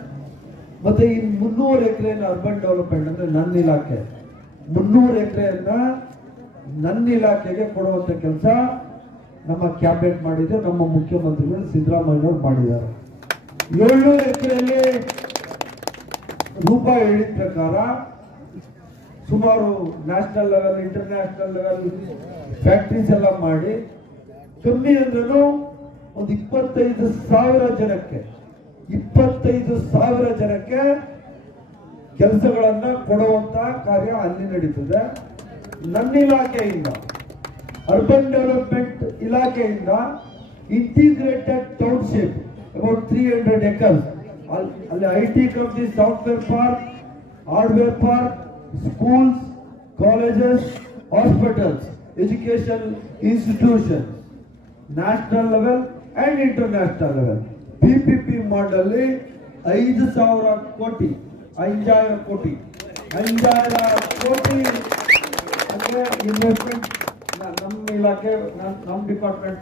ಮತ್ತೆ ಇನ್ 300 ಎಕರೆನ ಅರ್ಬನ್ ಡೆವಲಪ್ಮೆಂಟ್ ಅಂದ್ರೆ ನನ್ನ ಇಲಾಖೆ 300 ಎಕರೆಯನ್ನ ನನ್ನ ಇಲಾಖೆಗೆ ಕೊಡುವಂತ ಕೆಲಸ ನಮ್ಮ ಕ್ಯಾಬಿನೆಟ್ ಮಾಡಿದೆ. ನಮ್ಮ ಮುಖ್ಯಮಂತ್ರಿಗಳು ಸಿದ್ದರಾಮಯ್ಯ ಮಾಡಿದ್ದಾರೆ. 700 ಎಕರೆಯಲ್ಲಿ ರೂಪಾ ಹೇಳಿದ ಪ್ರಕಾರ ಸುಮಾರು national level international level factories ಎಲ್ಲ ಮಾಡಿ ಕಮ್ಮಿ ಅಂದ್ರೂ ಒಂದು 25,000 ಜನಕ್ಕೆ ಕೆಲಸಗಳನ್ನ ಕೊಡುವಂತ ಕಾರ್ಯ ಅಲ್ಲಿ ನಡೀತದೆ. ನನ್ನ ಇಲಾಖೆಯಿಂದ ಅರ್ಬನ್ ಡೆವಲಪ್ಮೆಂಟ್ ಇಲಾಖೆಯಿಂದ ಇಂಟಿಗ್ರೇಟೆಡ್ ಟೌನ್ಶಿಪ್ ಅಬೌಟ್ 300 ಎಕರ್ಸ್ ಅಲ್ಲಿ IT company, software park, hardware park, schools, colleges, hospitals, education institution national level and international level PPP ಮಾಡಲ್ಲಿ 5,000 ಕೋಟಿ 5,000 ಕೋಟಿ ಅಂದ್ರೆ ಇನ್ವೆಸ್ಟ್ಮೆಂಟ್ ನಮ್ಮ ಇಲಾಖೆ ನಮ್ಮ department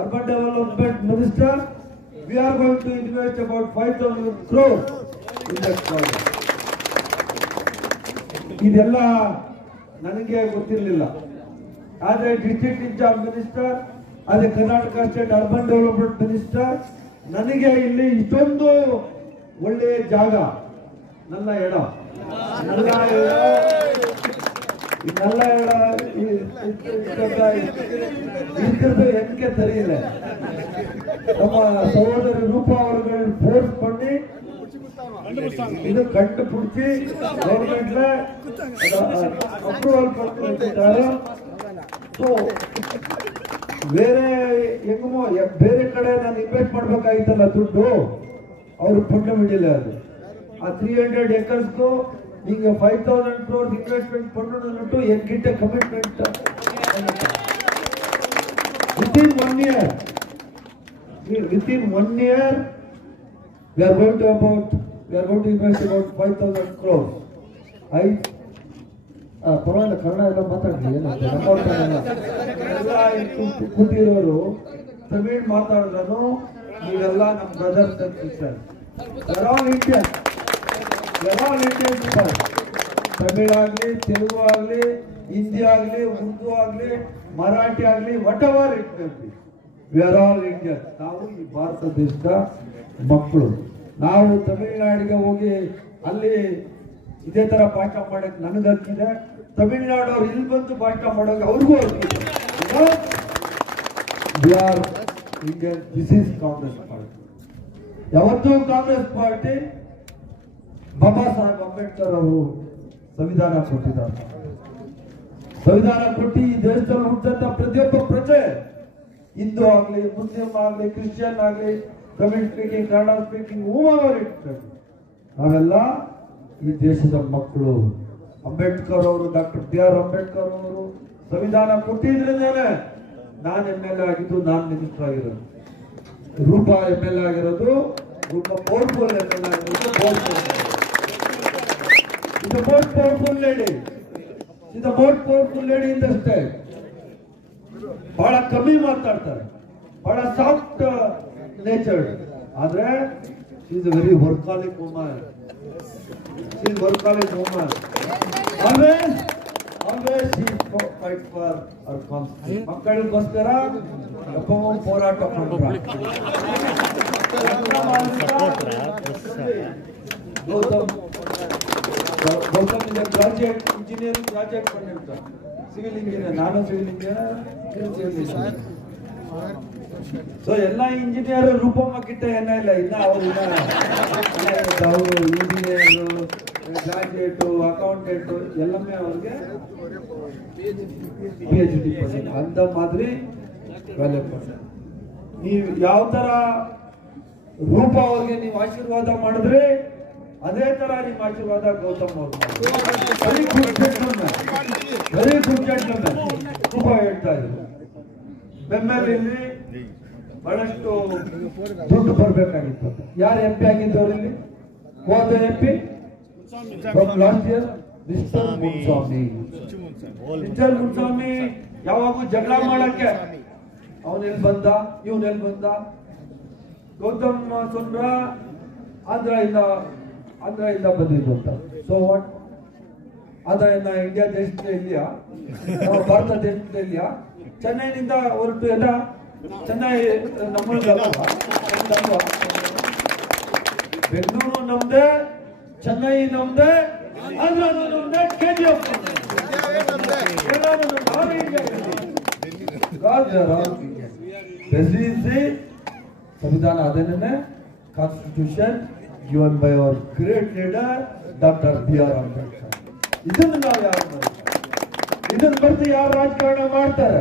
urban development minister, we are going to invest about 5,000 crores in that project. ಇದೆಲ್ಲ ನನಗೆ ಗೊತ್ತಿರಲಿಲ್ಲ. ಆದ್ರೆ ಡಿಸ್ಟ್ರಿಕ್ಟ್ ಇನ್ಚಾರ್ಜ್ ಮಿನಿಸ್ಟರ್, ಅದೇ Karnataka state urban development minister, ನನಗೆ ಇಲ್ಲಿ ಇಷ್ಟೊಂದು ಒಳ್ಳೆಯ ಜಾಗ, ನನ್ನ ಎಡ ಎನ್ಕೆ ಸರಿಯಿಲ್ಲ. ನಮ್ಮ ಸಹೋದರಿ ರೂಪಾ ಅವರುಗಳು ಫೋರ್ಸ್ பண்ணி ಇದು ಕಟ್ಟುಪುಡಿಸಿ ಗೌರ್ಮೆಂಟ್ ಅಪ್ರೂವಲ್ ಕೊಟ್ಟಿದ್ದಾರೆ. ಸೊ ಬೇರೆ ಹೆಂಗೋ ಬೇರೆ ಕಡೆ ನಾನು ಇನ್ವೆಸ್ಟ್ ಮಾಡ್ಬೇಕಾಗಿತ್ತಲ್ಲ ದುಡ್ಡು, ಅವ್ರು ಪುಣ್ಯ ಮಿಡಿಲ್ಲ. ಅದು ಆ 300 acres நீங்க 5000 crores இன்வெஸ்ட்மெண்ட் பண்ணணும்னு என்கிட்ட commitment within 1 year we are going to invest about 5000 crores. ಪರವಾಗಿಲ್ಲ, ಕನ್ನಡ ಎಲ್ಲ ಮಾತಾಡ್ಲಿ, ಎಲ್ಲ ಕೂತಿರೋರು ತಮಿಳ್ ಮಾತಾಡಿದ್ರು. ನೀವೆಲ್ಲ ನಮ್ಮ ಬ್ರದರ್ಸ್ ಅಂಡ್ ಸಿಸ್ಟರ್ಸ್, ತಮಿಳ್ ಆಗ್ಲಿ, ತೆಲುಗು ಆಗ್ಲಿ, ಹಿಂದಿ ಆಗ್ಲಿ, ಉರ್ದು ಆಗ್ಲಿ, ಮರಾಠಿ ಆಗ್ಲಿ, what ever it may be, we are all Indian. ನಾವು ಈ ಭಾರತ ದೇಶದ ಮಕ್ಕಳು. ನಾವು ತಮಿಳುನಾಡಿಗೆ ಹೋಗಿ ಅಲ್ಲಿ ಇದೇ ತರ ಭಾಷಣ ಮಾಡಕ್ಕೆ ನನಗೆ ಹಕ್ಕಿದೆ. ತಮಿಳುನಾಡವ್ರು ಇಲ್ಲಿ ಬಂದು ಭಾಷಣ ಮಾಡೋಕೆ ಅವ್ರಿಗೂ ಹಕ್ಕಿದೆ. We are Indian. This is Congress party. ಯಾವತ್ತೂ ಕಾಂಗ್ರೆಸ್ ಪಾರ್ಟಿ ಬಾಬಾ ಸಾಹೇಬ್ ಅಂಬೇಡ್ಕರ್ ಅವರು ಸಂವಿಧಾನ ಕೊಟ್ಟಿದ್ದಾರೆ. ಸಂವಿಧಾನ ಕೊಟ್ಟು ಈ ದೇಶದಲ್ಲಿ ಹುಟ್ಟಂತ ಪ್ರತಿಯೊಬ್ಬ ಪ್ರಜೆ, ಹಿಂದೂ ಆಗ್ಲಿ, ಮುಸ್ಲಿಂ ಆಗ್ಲಿ, ಕ್ರಿಶ್ಚಿಯನ್ ಆಗ್ಲಿ, ತಮಿಳ್ ಸ್ಪೀಕಿಂಗ್, ಕನ್ನಡ ಸ್ಪೀಕಿಂಗ್, ನಾವೆಲ್ಲ ಈ ದೇಶದ ಮಕ್ಕಳು. ಅಂಬೇಡ್ಕರ್ ಅವರು, ಡಾಕ್ಟರ್ BR ಅಂಬೇಡ್ಕರ್ ಅವರು ಸಂವಿಧಾನ ಕೊಟ್ಟಿದ್ರಿಂದಾನೆ ನಾನು MLA ಆಗಿದ್ದು, ನಾನು ಮಿನಿಸ್ಟರ್ ಆಗಿರೋದು. ರೂಪಾ MLA ಆಗಿರೋದು, ರೂಪಾ ಪವರ್ಫುಲ್ MLA ಆಗಿರೋದು. She's the most powerful lady. She's the most powerful lady in the state. ಬಹಳ ಕಮ್ಮಿ ಮಾತಾಡ್ತಾರೆ, ಬಹಳ ಸಾಫ್ಟ್ ನೇಚರ್ಡ್. ಆದ್ರೆ she is a very workaholic woman. She is workaholic woman. Always she fight for her constituency. ಮಕ್ಕಳಿಗೋಸ್ಕರ எப்பவும் போராட்டம் பண்றா. ಗೌತಮ್ ಇದೆ ಗ್ರಾಜುಯೇಟ್, ಇಂಜಿನಿಯರಿಂಗ್ ಗ್ರಾಜುಯೇಟ್ பண்ணிருக்கார். ಸಿವಿಲ್ ಇಂಜಿನಿಯರ್, ನಾನು ಸಿವಿಲ್ ಇಂಜಿನಿಯರ್. ಸೊ ಎಲ್ಲ ಇಂಜಿನಿಯರ್ ರೂಪಮ್ಮ ಕಿಟ್ಟ ಏನ ಇಲ್ಲ. ಇನ್ನ ಅವರು ಇಂಜಿನಿಯರ್, ಗ್ರಾಜುಯೇಟ್, ಅಕೌಂಟೆಂಟ್ ಎಲ್ಲமே ಅವ್ರಿಗೆ PhD ಅಂತ ಮಾದರಿ ವೇಲೆ ಕೊಡ್ತಾರೆ. ನೀವು ಯಾವ ತರ ರೂಪ ಅವ್ರಿಗೆ ನೀವು ಆಶೀರ್ವಾದ ಮಾಡಿದ್ರೆ ಅದೇ ತರ ನಿಮ್ಮ ಆಶೀರ್ವಾದ ಗೌತಮ್ ಅವರು. Very good gentleman. ರೂಪ ಹೇಳ್ತಾ ಇದ್ರು ಬೆಂಬಲಿಲ್ಲಿ ಬಹಳಷ್ಟು ದುಡ್ಡು ಬರ್ಬೇಕಾಗಿತ್ತು. ಯಾರು MP ಆಗಿದ್ದವ್ರು ಇಲ್ಲಿ? ಹೋದ MP last year mister Muniswamy. Mister Muniswamy ಯಾವಾಗೂ ಜಗಳ ಮಾಡಕ್ಕೆ ಅವನೆಲ್ಲಿ ಬಂದ, ಇವನೆಲ್ಲಿ ಬಂದ. ಗೌತಮ್ ಸುಂದ್ರ ಆಂಧ್ರದಿಂದ ಬಂದಿದ್ದು ಅಂತ. So what? ಆದಾಯನ ಇಂಡಿಯಾ ದೇಶದ ಇಲ್ಲಿಯಾ, ಭಾರತ ದೇಶದ ಇಲ್ಲಿಯಾ? ಚೆನ್ನೈನಿಂದ ಹೊರಟು ಎಲ್ಲ ಚೆನ್ನೈ ನಮ್ಮದಲ್ವಾ? ಬೆಂಗಳೂರು ನಮ್ದೆ, ಚೆನ್ನೈ ನಮ್ದೆ, ಆಂಧ್ರನು ನಮ್ದೆ, KGF ಎಲ್ಲಾನು ನಮ್ದೆ. ಸಂವಿಧಾನ ಅದನ್ನೇ constitution given by our great leader Dr. BR Ambedkar. ಇದನ್ನು ನಾವು ಯಾರು ಇದನ್ನ ಬರ್ದು ಯಾರು ರಾಜಕಾರಣ ಮಾಡ್ತಾರೆ?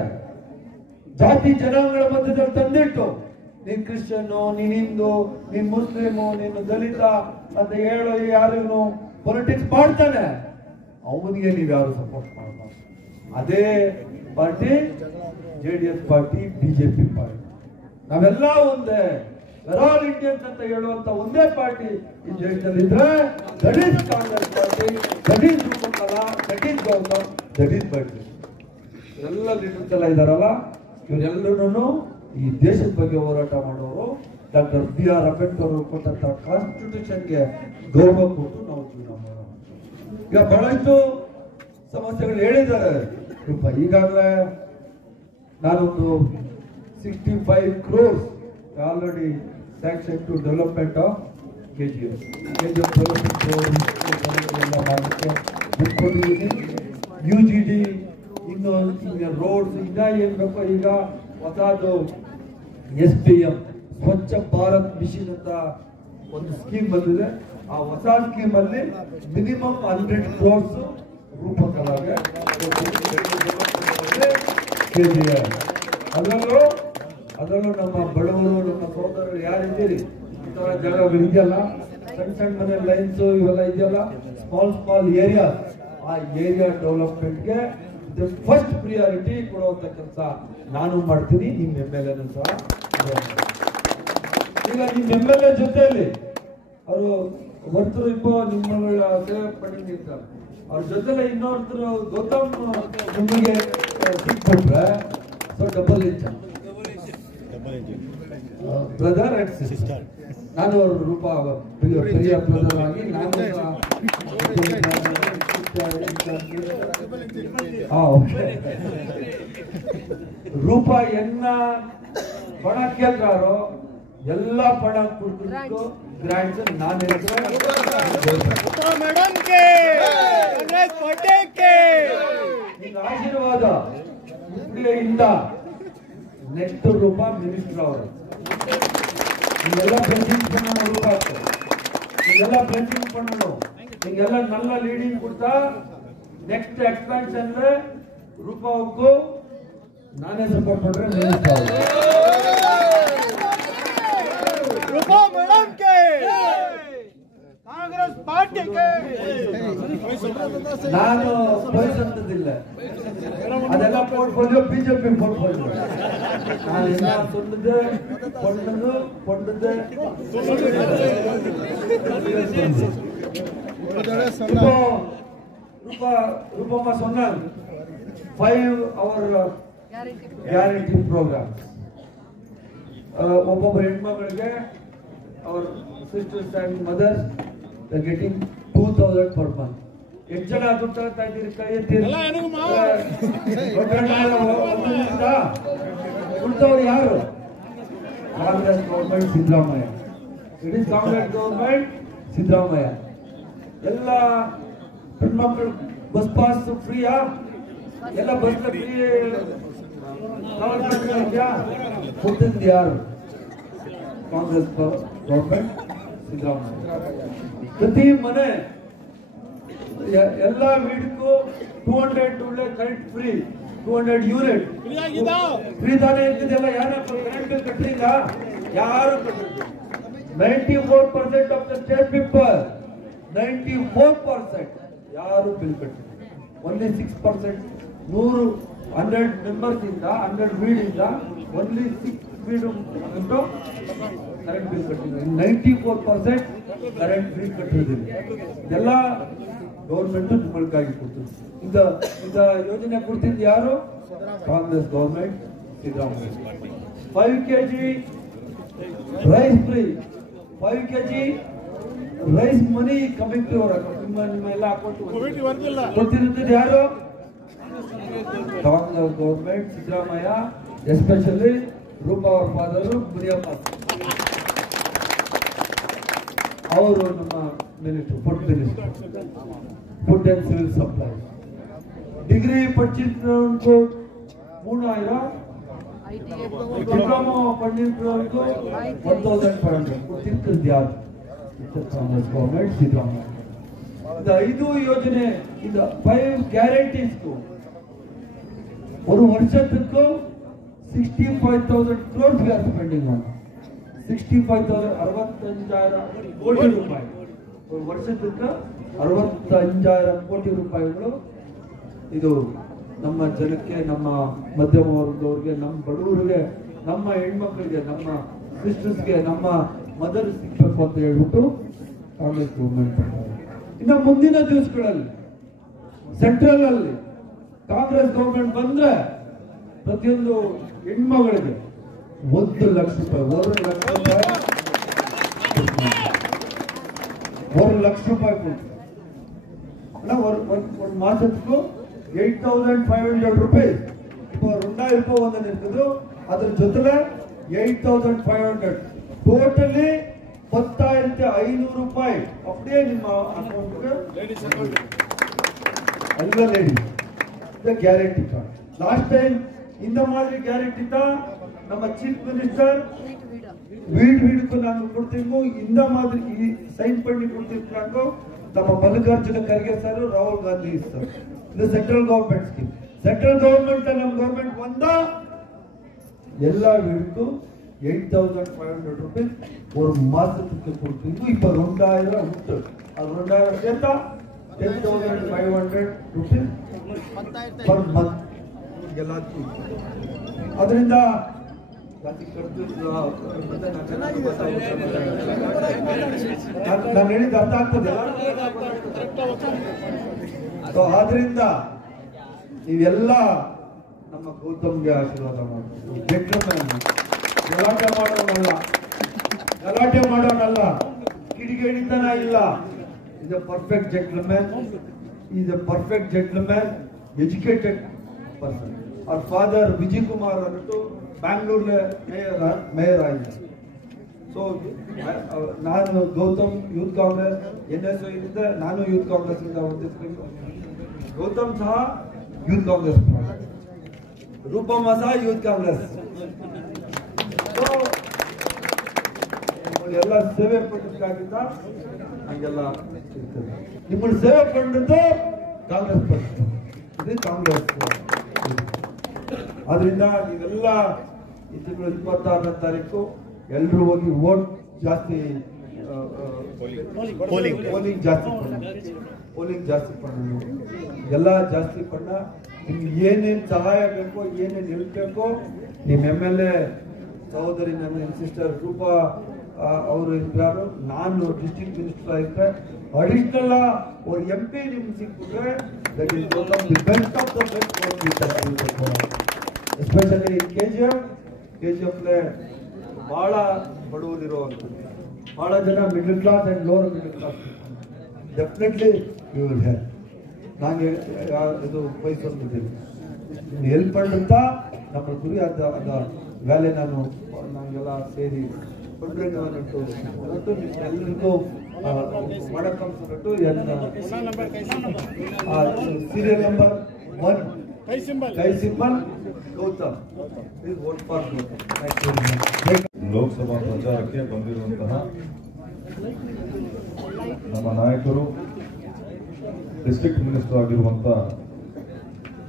ಜಾತಿ ಜನಾಂಗಗಳ ಮಧ್ಯದಲ್ಲಿ ತಂದಿಟ್ಟು ನೀನ್ ಕ್ರಿಶ್ಚಿಯನ್ನು, ನೀನ್ ಹಿಂದೂ, ನೀನ್ ಮುಸ್ಲಿಮು, ನೀನು ದಲಿತ ಅಂತ ಹೇಳೋ ಯಾರು ಪೊಲಿಟಿಕ್ಸ್ ಮಾಡ್ತಾನೆ, ಅವನಿಗೆ ನೀವು ಯಾರು ಸಪೋರ್ಟ್ ಮಾಡಬಾರ್ದು. ಅದೇ party JDS party, BJP party, ನಾವೆಲ್ಲ ಒಂದೇ, ಆಲ್ ಇಂಡಿಯನ್ಸ್ ಅಂತ ಹೇಳುವಂತ ಒಂದೇ ಪಾರ್ಟಿ ಈ ದೇಶದಲ್ಲಿ ಇದ್ರೆ that is Congress party, that is Roopakala, that is Gautam, that is party. ಎಲ್ಲ ಲೀಡರ್ಸ್ ಎಲ್ಲ ಇದಾರಲ್ಲ, ಇವರೆಲ್ಲರೂ ಈ ದೇಶದ ಬಗ್ಗೆ ಹೋರಾಟ ಮಾಡೋರು. ಡಾಕ್ಟರ್ BR ಅಂಬೇಡ್ಕರ್ ಅವರು ಕೊಟ್ಟಂತ ಕಾನ್ಸ್ಟಿಟ್ಯೂಷನ್ಗೆ ಗೌರವ ಕೊಟ್ಟು ನಾವು ಜೀವನ ಮಾಡೋಣ. ಈಗ ಬಹಳಷ್ಟು ಸಮಸ್ಯೆಗಳು ಹೇಳಿದ್ದಾರೆ. ಈಗಾಗಲೇ ನಾನೊಂದು 65 crores already sanctioned to development of KGF development UGD ಇನ್ನು ರೋಡ್ಸ್ ಇನ್ನ ಏನ್ ಬೇಕೋ. ಈಗ ಹೊಸದು SBM ಸ್ವಚ್ಛ ಭಾರತ್ ಮಿಷನ್ ಅಂತ ಒಂದು ಸ್ಕೀಮ್ ಬಂದಿದೆ. ಆ ಹೊಸ ಸ್ಕೀಮ್ ಅಲ್ಲಿ ಮಿನಿಮಮ್ 100 crores ರೂಪಕಲಾಗೆ ಅದರಲ್ಲೂ ನಮ್ಮ ಬಡವರು ನಮ್ಮ ಸಹೋದರರು ಯಾರಿದ್ದೀರಿ ಇಂತಹ ಜಾಗಗಳಿದೆಯಲ್ಲ, ಸಣ್ಣ ಸಣ್ಣ ಮನೆ ಲೈನ್ಸ್ ಇವೆಲ್ಲ ಇದೆಯಲ್ಲ, ಸ್ಮಾಲ್ ಏರಿಯಾ, ಆ ಏರಿಯಾ ಡೆವಲಪ್ಮೆಂಟ್ಗೆ ಫಸ್ಟ್ ಪ್ರಿಯಾರಿಟಿ ಕೊಡುವಂತ ಕೆಲಸ ನಾನು ಮಾಡ್ತೀನಿ. ನಿಮ್ಮ MLA ಸಹ ಈಗ ನಿಮ್ಮ MLA ಜೊತೆಯಲ್ಲಿ ಅವರು ಒರ್ತರು ನಿಮ್ಮಗಳ ಸೇವೆ ಪಡೆದಿರ್ತಾರೆ, ಅವ್ರ ಜೊತೆಲೆ ಇನ್ನೊರ್ತರು ಗೌತಮ್ ನಿಮಗೆ ಸಿಕ್ಬಿಟ್ರೆ so double inch brother and sister. ನಾನು ಅವ್ರ ರೂಪ ಪ್ರಿಯ ಬ್ರದರ್ ಆಗಿ ನಾನು ರೂಪ ಎನ್ನ ಪಣ ಕೇಳ್ತಾರೋ ಎಲ್ಲ ಪಣ ಕೊಡ್ತಿದ್ದು ಗ್ರಾಂಟ್ಸ್ ನಾನು ನಿನ್ನ ಆಶೀರ್ವಾದ ಇಂದ ನೆಕ್ಸ್ಟ್ ರೂಪ ಮಿನಿಸ್ಟರ್ ಅವರು நீங்கெல்ல பிளெஸிங் பண்ணணும் ரூபாக்கு, நீங்கெல்ல பிளெஸிங் பண்ணணும், நீங்கெல்ல நல்ல லீடிங் கொடுத்தா நெக்ஸ்ட் எக்ஸ்பான்ஷன்ல ரூபாவுக்கு நானே சப்போர்ட் பண்றேன். மினிஸ்டர் रूपा मैडम के कांग्रेस पार्टी के ನಾನು ಬಯಸುತ್ತಿಲ್ಲ, ಅದೆಲ್ಲ ಪೋರ್ಟ್ಫೋಲಿಯೋ ಬಿಜೆಪಿ ಪೋರ್ಟ್ಫೋಲಿಯೋ. ನಾನು ಎಲ್ಲ சொன்னது பொண்ணது ರೂಪಮ್ಮ சொன்னாங்க 5 ಅವರ್ ಗ್ಯಾರಂಟಿ ಪ್ರೋಗ್ರಾಮ್. ಒಬ್ಬೊಬ್ಬರು ಹೆಣ್ಮಗಳಿಗೆ ಅವ್ರ sisters and mothers getting 2000 per month. ಎಷ್ಟು ಜನ ದುಡ್ಡು ತಗೊಳ್ತಾ ಇದ್ದೀರಿ? ಕೈ ಎತ್ತೀರಿ. ಉಳಿದವರು ಯಾರು? Congress government Siddaramaiah. It is Congress government Siddaramaiah. ಎಲ್ಲ ಹೆಣ್ಮಕ್ಳು ಬಸ್ ಪಾಸ್ ಫ್ರೀಯಾ? ಎಲ್ಲ ಬಸ್ ಫ್ರೀ ಕೊಟ್ಟಿದ್ದು ಯಾರು? ಕಾಂಗ್ರೆಸ್ ಗೌರ್ಮೆಂಟ್ ಸಿದ್ದರಾಮಯ್ಯ. ಪ್ರತಿ ಮನೆ ಎಲ್ಲ ವೀಡ್ಗೂ 200 ಕರೆಂಟ್ ಫ್ರೀ, 200 ಯೂನಿಟ್ ಫ್ರೀ ತಾನೇ ಇರ್ತಿದೆಲ್ಲ. ಯಾರು ಕರೆಂಟ್ ಬಿಲ್ ಕಟ್ಟಿಲ್ಲ? ಯಾರು ಕಟ್ಟಿಲ್ಲ. 94% ಆಫ್ ದ ಸ್ಟೇಟ್ ಪೀಪಲ್, 94% ಯಾರು ಬಿಲ್ ಕಟ್ಟಿಲ್ಲ. ಓನ್ಲಿ 6% 100 ಮೆಂಬರ್ಸ್ ಇಂದ 100 ವೀಡ್ ಇಂದ ಓನ್ಲಿ 6 ವೀಡ್ ಕರೆಂಟ್ ಬಿಲ್ ಕಟ್ಟಿಲ್ಲ. 94% ಕರೆಂಟ್ ಬಿಲ್ ಕಟ್ಟಿರೋದಿಲ್ಲ. ಇದೆಲ್ಲ ಗೌರ್ಮೆಂಟ್ ನಿಮ್ಮಗಳಿಗಾಗಿ ಕೊಡ್ತದೆ. ಇಂದ ಯೋಜನೆ ಕೊಡ್ತಿದ್ದು ಯಾರು? Congress government Siddaramaiah. 5 kg rice free, 5 kg rice money coming to ನಿಮ್ಮ ಎಲ್ಲ ಅಕೌಂಟ್ ಕೊಡ್ತಿರುತ್ತದೆ ಯಾರು? ಕಾಂಗ್ರೆಸ್ ಗೌರ್ಮೆಂಟ್ ಸಿದ್ದರಾಮಯ್ಯ. ಎಸ್ಪೆಷಲಿ ರೂಪಾ ಅವ್ರ ಫಾದರು ಮುನಿಯಪ್ಪ ಅವರು ನಮ್ಮ minister, food minister, food and civil supply. Degree படிச்சிருக்கவங்களுக்கு 3000, ಡಿಪ್ಲೊಮಾ பண்ணிருக்கவங்களுக்கு 1500 ಕೊಡ್ತಿದ್ದು ಯಾರು? ಕಾಂಗ್ರೆಸ್ ಗೌರ್ಮೆಂಟ್ ಸಿದ್ದರಾಮಯ್ಯ. இந்த 5 ಯೋಜನೆ, இந்த 5 ಗ್ಯಾರಂಟೀಸ್ಗೂ ஒரு வருஷத்துக்கு 65,000 crores we are spending on. 65,000 65,000 ಕೋಟಿ ರೂಪಾಯಿ ಒಂದು ವರ್ಷಕ್ಕೆ 65,000 ಕೋಟಿ ರೂಪಾಯಿಗಳು. ಇದು ನಮ್ಮ ಜನಕ್ಕೆ, ನಮ್ಮ ಮಧ್ಯಮ ವರ್ಗದವ್ರಿಗೆ, ನಮ್ಮ ಬಡವರಿಗೆ, ನಮ್ಮ ಹೆಣ್ಮಕ್ಳಿಗೆ, ನಮ್ಮ ಸಿಸ್ಟರ್ಸ್ಗೆ, ನಮ್ಮ ಮದರ್ ಸಿಗ್ಬೇಕು ಅಂತ ಹೇಳ್ಬಿಟ್ಟು ಕಾಂಗ್ರೆಸ್ ಗೌರ್ಮೆಂಟ್. ಇನ್ನು ಮುಂದಿನ ದಿವಸಗಳಲ್ಲಿ ಸೆಂಟ್ರಲ್ ಅಲ್ಲಿ ಕಾಂಗ್ರೆಸ್ ಗೌರ್ಮೆಂಟ್ ಬಂದ್ರೆ ಪ್ರತಿಯೊಂದು ಹೆಣ್ಮಗಳಿಗೆ 1 ಲಕ್ಷ ರೂಪಾಯಿ, 1 ಲಕ್ಷ ರೂಪಾಯಿ ಕೊಡ್ತಾರೆ. ಒಂದು ಮಾಸಕ್ಕೂ 8,500 ರೂಪಾಯಿ. இப்போ 2000 ರೂಪಾಯಿ ಒಂದನ್ನು ಇರ್ತದೆ, ಅದ್ರ ಜೊತೆಲೆ 8,500 ಟೋಟಲಿ 10,500 ರೂಪಾಯಿ அப்படியே ನಿಮ್ಮ ಅಕೌಂಟ್ಗೆ ಎಲ್ಲ ladies guarantee card. Last time இந்த மாதிரி ಗ್ಯಾರಂಟಿ தான் நம்ம ಚೀಫ್ ಮಿನಿಸ್ಟರ್ வீடுக்கு நாங்கள் கொடுத்தீங்க இந்த மாதிரி சைன் பண்ணி கொடுத்திருக்காங்க நம்ம மல்லிகார்ஜுன ಖರ್ಗೆ சார் ராகுல் காந்தி சார் இது central government scheme central government நம்ம கவர்மெண்ட் வந்தா எல்லா வீடுக்கும் 8,500 rupees ஒரு மாசத்துக்கு கொடுத்தீங்க இப்ப 2000 விட்டு அது 2000 சேர்த்தா 10,500 rupees per month எல்லாத்துக்கும் ಅದರಿಂದ ನಾನು ಹೇಳಿದ ಅರ್ಥ ಆಗ್ತದೆ ಆದ್ರಿಂದ ನೀವೆಲ್ಲ ನಮ್ಮ ಗೌತಮ್ಗೆ ಆಶೀರ್ವಾದ ಮಾಡ್ತೀವಿ ಗಲಾಟೆ ಮಾಡೋನಲ್ಲ ಕಿಡಿಗೇಡಿತನ ಇಲ್ಲ is A perfect gentleman is A perfect gentleman educated person ಅವ್ರ ಫಾದರ್ ವಿಜಯ್ ಕುಮಾರ್ ಅನ್ನಿಟ್ಟು ಬ್ಯಾಂಗ್ಳೂರ್ಗೆ ಮೇಯರ್ ಆಗಿದೆ ಸೊ ನಾನು ಗೌತಮ್ ಯೂತ್ ಕಾಂಗ್ರೆಸ್ NSO ಇಂದ ನಾನು ಯೂತ್ ಕಾಂಗ್ರೆಸ್ ಇಂದ ಹೊಂದಿಸ್ಕೊಂಡು ಗೌತಮ್ ಸಹ ಯೂತ್ ಕಾಂಗ್ರೆಸ್ ರೂಪಮ್ಮ ಸಹ ಯೂತ್ ಕಾಂಗ್ರೆಸ್ ಎಲ್ಲ ಸೇವೆ ಪಡೆದಕ್ಕಾಗಿದ್ದ ಹಂಗೆಲ್ಲ ಇರ್ತದೆ ನಿಮ್ಮನ್ನು ಸೇವೆ ಪಡೆದದ್ದು ಕಾಂಗ್ರೆಸ್ ಪಕ್ಷ ಇದು ಕಾಂಗ್ರೆಸ್ ಆದ್ರಿಂದ ನೀವೆಲ್ಲ ಈ ತಿಂಗಳು 26ನೇ ತಾರೀಕು ಎಲ್ಲರೂ ಹೋಗಿ ವೋಟ್ ಜಾಸ್ತಿ ಪೋಲಿಂಗ್ ಜಾಸ್ತಿ ಪಣ್ಣ ಎಲ್ಲ ಜಾಸ್ತಿ ಪಣ್ಣ ನಿಮ್ಗೆ ಏನೇನು ಸಹಾಯ ಬೇಕೋ ಏನೇನು ಹೆಲ್ಪ್ ಬೇಕೋ ನಿಮ್ಮ MLA ಸಹೋದರಿ ನನ್ನ ಸಿಸ್ಟರ್ ರೂಪಾ ಅವರು ಇದ್ದಾರೆ ನಾನು ಡಿಸ್ಟ್ರಿಕ್ಟ್ ಮಿನಿಸ್ಟರ್ ಆಗಿದ್ದೆ ಅಡಿಷನಲ್ ஒரு MP ನಿಮ್ಗೆ ಸಿಕ್ಕಿದ್ರೆ that is one of the best of the best especially KGF ಬಹಳ ಬಡವರಿರುವಂಥದ್ದು ಬಹಳ ಜನ middle class and lower middle class definitely you will help ನಂಗೆ ಇದು ಬಯಸೋದಿದ್ದೀನಿ ಹೆಲ್ಪ್ ಪಂಡಿತ ನಮ್ಮ ಗುರಿ ಅದ ವೇಳೆ ನಾನೆಲ್ಲ ಸೇರಿ ಕೊಂಡ್ರೆಂಟು ಎಲ್ಲರಿಗೂ ಮಾಡಕ್ಕಂತು ಸೀರಿಯಲ್ ನಂಬರ್ 1 ಕೈ symbol Gautam please vote for Gautam Lok Sabha ಪ್ರಚಾರಕ್ಕೆ ಬಂದಿರುವಂತಹ ನಮ್ಮ ನಾಯಕರು ಡಿಸ್ಟ್ರಿಕ್ಟ್ ಮಿನಿಸ್ಟರ್ ಆಗಿರುವಂತಹ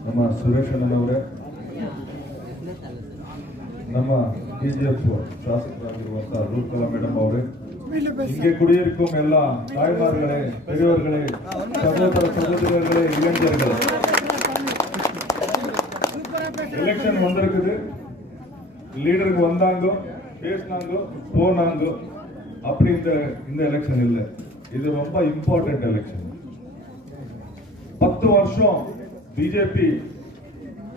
ನಮ್ಮ ಸುರೇಶ್ ಅಣ್ಣನವರೇ, ನಮ್ಮ KGF ಶಾಸಕರಾಗಿರುವಂತಹ ರೂಪಕಲಾ ಮೇಡಮ್ ಅವರೇ, இங்கே குடியிருக்கும் எல்லா தாய்மார்களே, பெரியவர்களே, சகோதர சகோதரர்களே, இளைஞர்களே, எலெக்ஷன் வந்திருக்குது. லீடருக்கு வந்தாங்க, பேசினாங்க, போனாங்க. அப்படி இந்த எலெக்ஷன் இல்லை. இது ரொம்ப இம்பார்ட்டன்ட் எலெக்ஷன். 10 வருஷம் பிஜேபி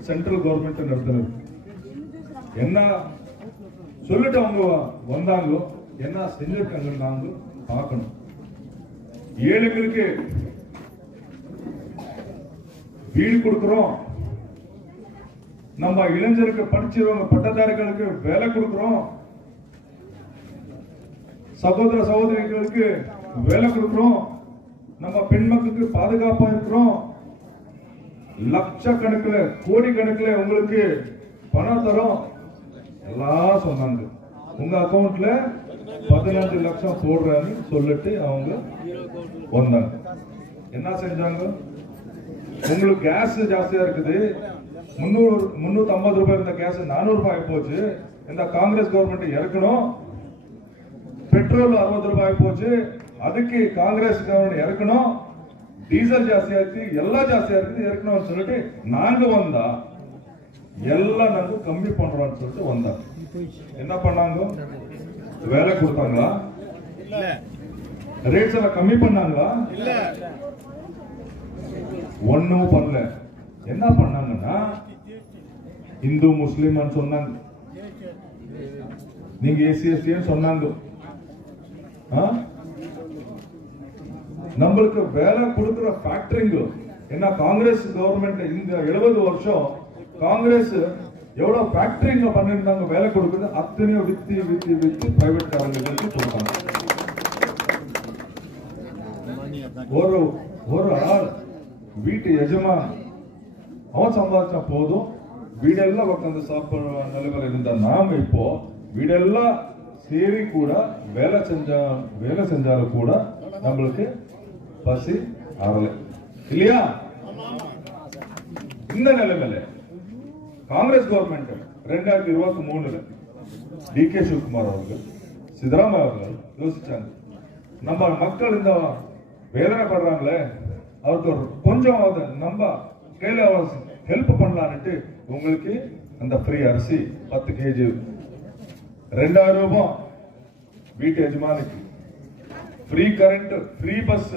சென்ட்ரல் கவர்மெண்ட் நடத்தினது. என்ன சொல்லிட்டு அவங்க வந்தாங்க, என்ன செஞ்சிருக்காங்க நாங்க பார்க்கணும். ஏழைகளுக்கு வீடு கொடுக்கிறோம், நம்ம இளைஞருக்கு படிச்சவங்க பட்டதாரிகளுக்கு வேலை கொடுக்கிறோம், சகோதர சகோதரிகளுக்கு வேலை கொடுக்கிறோம், நம்ம பெண் மக்களுக்கு பாதுகாப்பா இருக்கிறோம், லட்சக்கணக்கில் கோடி கணக்கில் உங்களுக்கு பணம் தரோம் எல்லாம் சொன்னாங்க. உங்க அக்கௌண்ட்ல 15 லட்சம் போடுறேன்னு சொல்லிட்டு அவங்க வந்தாங்க. என்ன செஞ்சாங்க? உங்களுக்கு கேஸ் ஜாஸ்தியா இருக்குது, 350 ரூபாய் இருந்த கேஸ் 400 ரூபாய் போச்சு. இந்த காங்கிரஸ் கவர்மெண்ட் இறக்கணும். பெட்ரோல் 60 ரூபாய் போச்சு, அதுக்கு காங்கிரஸ் கவர்மெண்ட் இறக்கணும். டீசல் ஜாஸ்தியா இருக்கு, எல்லாம் ஜாஸ்தியா இருக்குது, இறக்கணும்னு சொல்லிட்டு நாங்க வந்தா எல்லாம் நாங்க கம்மி பண்றோம்னு சொல்லிட்டு வந்தா என்ன பண்ணாங்க? வேலை கொடுத்தாங்களா? ரேட்ஸ் எல்லாம் கம்மி பண்ணாங்களா? ஒன்னும் பண்ணல. என்ன பண்ணாங்கன்னா இந்து முஸ்லிம் சொன்னாங்க, நீங்க SC/ST சொன்னாங்க. நம்மளுக்கு வேலை கொடுக்கிற ஃபேக்டரிங்க என்ன? காங்கிரஸ் கவர்மெண்ட் இந்த 70 வருஷம் காங்கிரஸ் எவ்வளவு ஃபேக்டரிங்க பண்ணிருந்தாங்க வேலை கொடுக்குறது, அத்தனையும் வித்து பிரைவேட் காரங்களுக்கு கொடுத்தாங்க. ஒரு ஆள் வீட்டு எஜமான் அவன் சம்பாதிச்சா போதும், வீடெல்லாம் உட்காந்து சாப்பிடுற நிலைமையில இருந்த நாம இப்போ வீடெல்லாம் சரி கூட வேலை செஞ்சாலும் கூட நம்மளுக்கு பசி ஆறல இல்லையா? இந்த நிலைமையில காங்கிரஸ் கவர்மெண்ட் 2023 DK சிவகுமார் அவர்கள், சித்தராமையா அவர்கள் யோசிச்சாங்க, நம்ம மக்கள் இந்த வேதனை படுறாங்களே, அவருக்கு கொஞ்சம் நம்ம கையில ஹெல்ப் பண்ணலான்ட்டு உங்களுக்கு அந்த ஃப்ரீ அரிசி 10 kg, 2000 ரூபாய் வீட்டு எஜமானிக்கு, ஃப்ரீ கரண்ட், ஃப்ரீ பஸ்,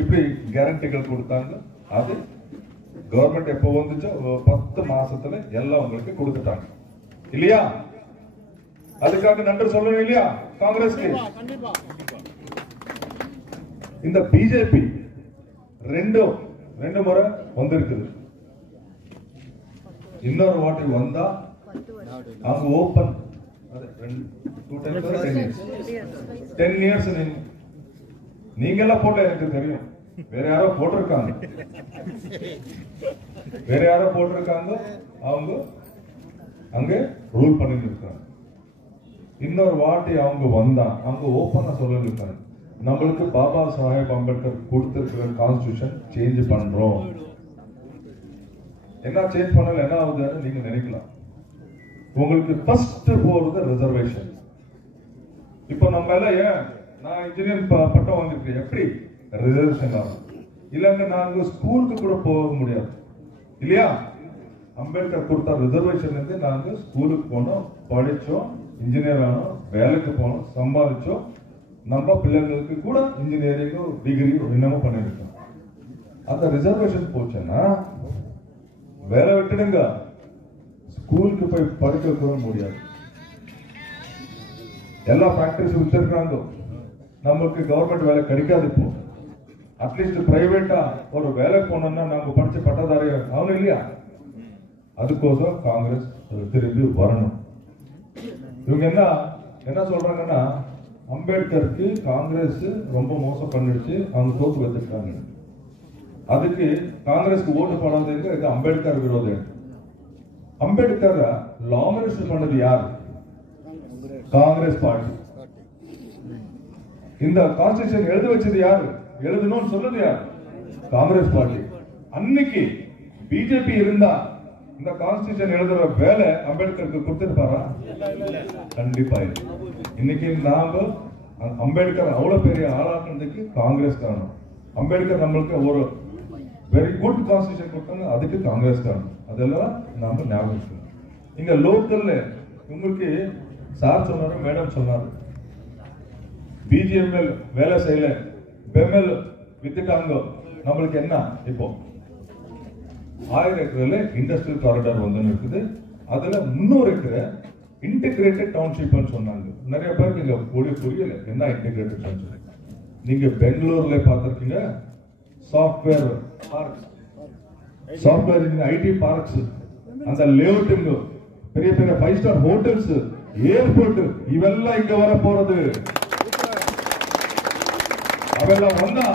இப்படி கேரண்டிகள் கொடுத்தாங்க. அது கவர்மெண்ட் எப்போ வந்துச்சோ 10 மாசத்துல எல்லாம் உங்களுக்கு கொடுத்துட்டாங்க இல்லையா? அதுக்காக நன்றி சொல்லணும் இல்லையா காங்கிரஸ்க்கு? இந்த பிஜேபி ரெண்டு முறை வந்திருக்குது. இன்னொரு வாட்டி வந்தா அவங்க ஓபன் 10 இயர்ஸ் நீங்க எல்லாம் போட்ட எனக்கு தெரியும். வேற யாரோ போட்டிருக்காங்க, அவங்க அங்க ரூல் பண்ணிட்டு இருக்காங்க. இன்னொரு வாட்டி அவங்க வந்தா அவங்க ஓபனா சொல்லிருக்காங்க, நம்மளுக்கு பாபா சாஹேப் அம்பேத்கர் கொடுத்திருக்கிற கான்ஸ்டிடியூஷன் சேஞ்ச் பண்றோம். என்ன சேஞ்ச் பண்ணல என்ன ஆகுதுன்னு நீங்க நினைக்கலாம். உங்களுக்கு ஃபர்ஸ்ட் போறது ரிசர்வேஷன். இப்ப நம்ம எல்லாம் ஏன் நான் இன்ஜினியர் பட்டம் வாங்கிருக்கேன், எப்படி ரிசர்வேஷன் ஆகும்? இல்லங்க நாங்க ஸ்கூலுக்கு கூட போக முடியாது இல்லையா? அம்பேத்கர் கொடுத்த ரிசர்வேஷன் இருந்து நாங்க ஸ்கூலுக்கு போனோம், படிச்சோம், இன்ஜினியர் ஆனோம், வேலைக்கு போனோம், சம்பாதிச்சோம், நம்ம பிள்ளைங்களுக்கு கூட இன்ஜினியரிங் டிகிரி என்னமோ பண்ணிருக்கோம். அந்த ரிசர்வேஷன் போச்சுன்னா வேலை விட்டுடுங்க, ஸ்கூலுக்கு போய் படிக்க கூட முடியாது. எல்லா ஃபேக்டரிஸ் விட்டுருக்காங்க, நமக்கு கவர்மெண்ட் வேலை கிடைக்காது. இப்போ அட்லீஸ்ட் பிரைவேட்டா ஒரு வேலை போனோம்னா நாம படிச்ச பட்டதாரி ஆகணும் இல்லையா? அதுக்கோசம் காங்கிரஸ் திரும்பி வரணும். இவங்க என்ன சொல்றாங்கன்னா, அம்பேத்கருக்கு காங்கிரஸ் ரொம்ப மோசம் பண்ணிடுச்சு, அவங்க தோத்து வச்சிருக்காங்க. அதுக்கு காங்கிரஸ்க்கு ஓட்டு போடாதீங்க, இது அம்பேத்கர் விரோதம். அம்பேத்கர் லா மினிஸ்டர் பண்ணது யார்? காங்கிரஸ் பார்ட்டி. இந்த கான்ஸ்டிடியூஷன் எழுதி வச்சது யாரு? எழுதணும்னு சொன்னது யார்? காங்கிரஸ் பார்ட்டி. அன்னைக்கு பிஜேபி இருந்தா இந்த கான்ஸ்டிடியூஷன் எழுதுற வேலை அம்பேத்கருக்கு கொடுத்திருப்பாரா? கண்டிப்பா இல்லை. இன்னைக்கு நாம அம்பேத்கர் அவ்வளவு பெரிய ஆளாக்குறதுக்கு காங்கிரஸ் காரணம். அம்பேத்கர் நம்மளுக்கு ஒரு வெரி குட் கான்ஸ்டிடியூஷன் கொடுத்தாங்க, அதுக்கு காங்கிரஸ் காரணம். அதெல்லாம் நாம ஞாபகம். இங்க லோக்கல்ல உங்களுக்கு சார் சொன்னாரு, மேடம் சொன்னாரு, பிஜிஎம்எல் வேலை செய்யல, பெம்எல் வித்துட்டாங்க. நம்மளுக்கு என்ன இப்போ 1000 ஏக்கர்ல இண்டஸ்ட்ரியல் காரிடார் வந்து இருக்குது. அதுல 300 ஏக்கர் இன்டிகிரேட்டட் டவுன்ஷிப் சொன்னாங்க. நிறைய பேருக்கு இங்க புரியல என்ன இன்டிகிரேட்டட் டவுன்ஷிப். நீங்க பெங்களூர்ல பார்த்திருக்கீங்க, software parks, software IT parks, அந்த லேஅவுட்டிங், பெரிய பெரிய 5 ஸ்டார் ஹோட்டல்ஸ், ஏர்போர்ட், இவெல்லாம் இங்க வர போறது. அவெல்லாம் வந்தா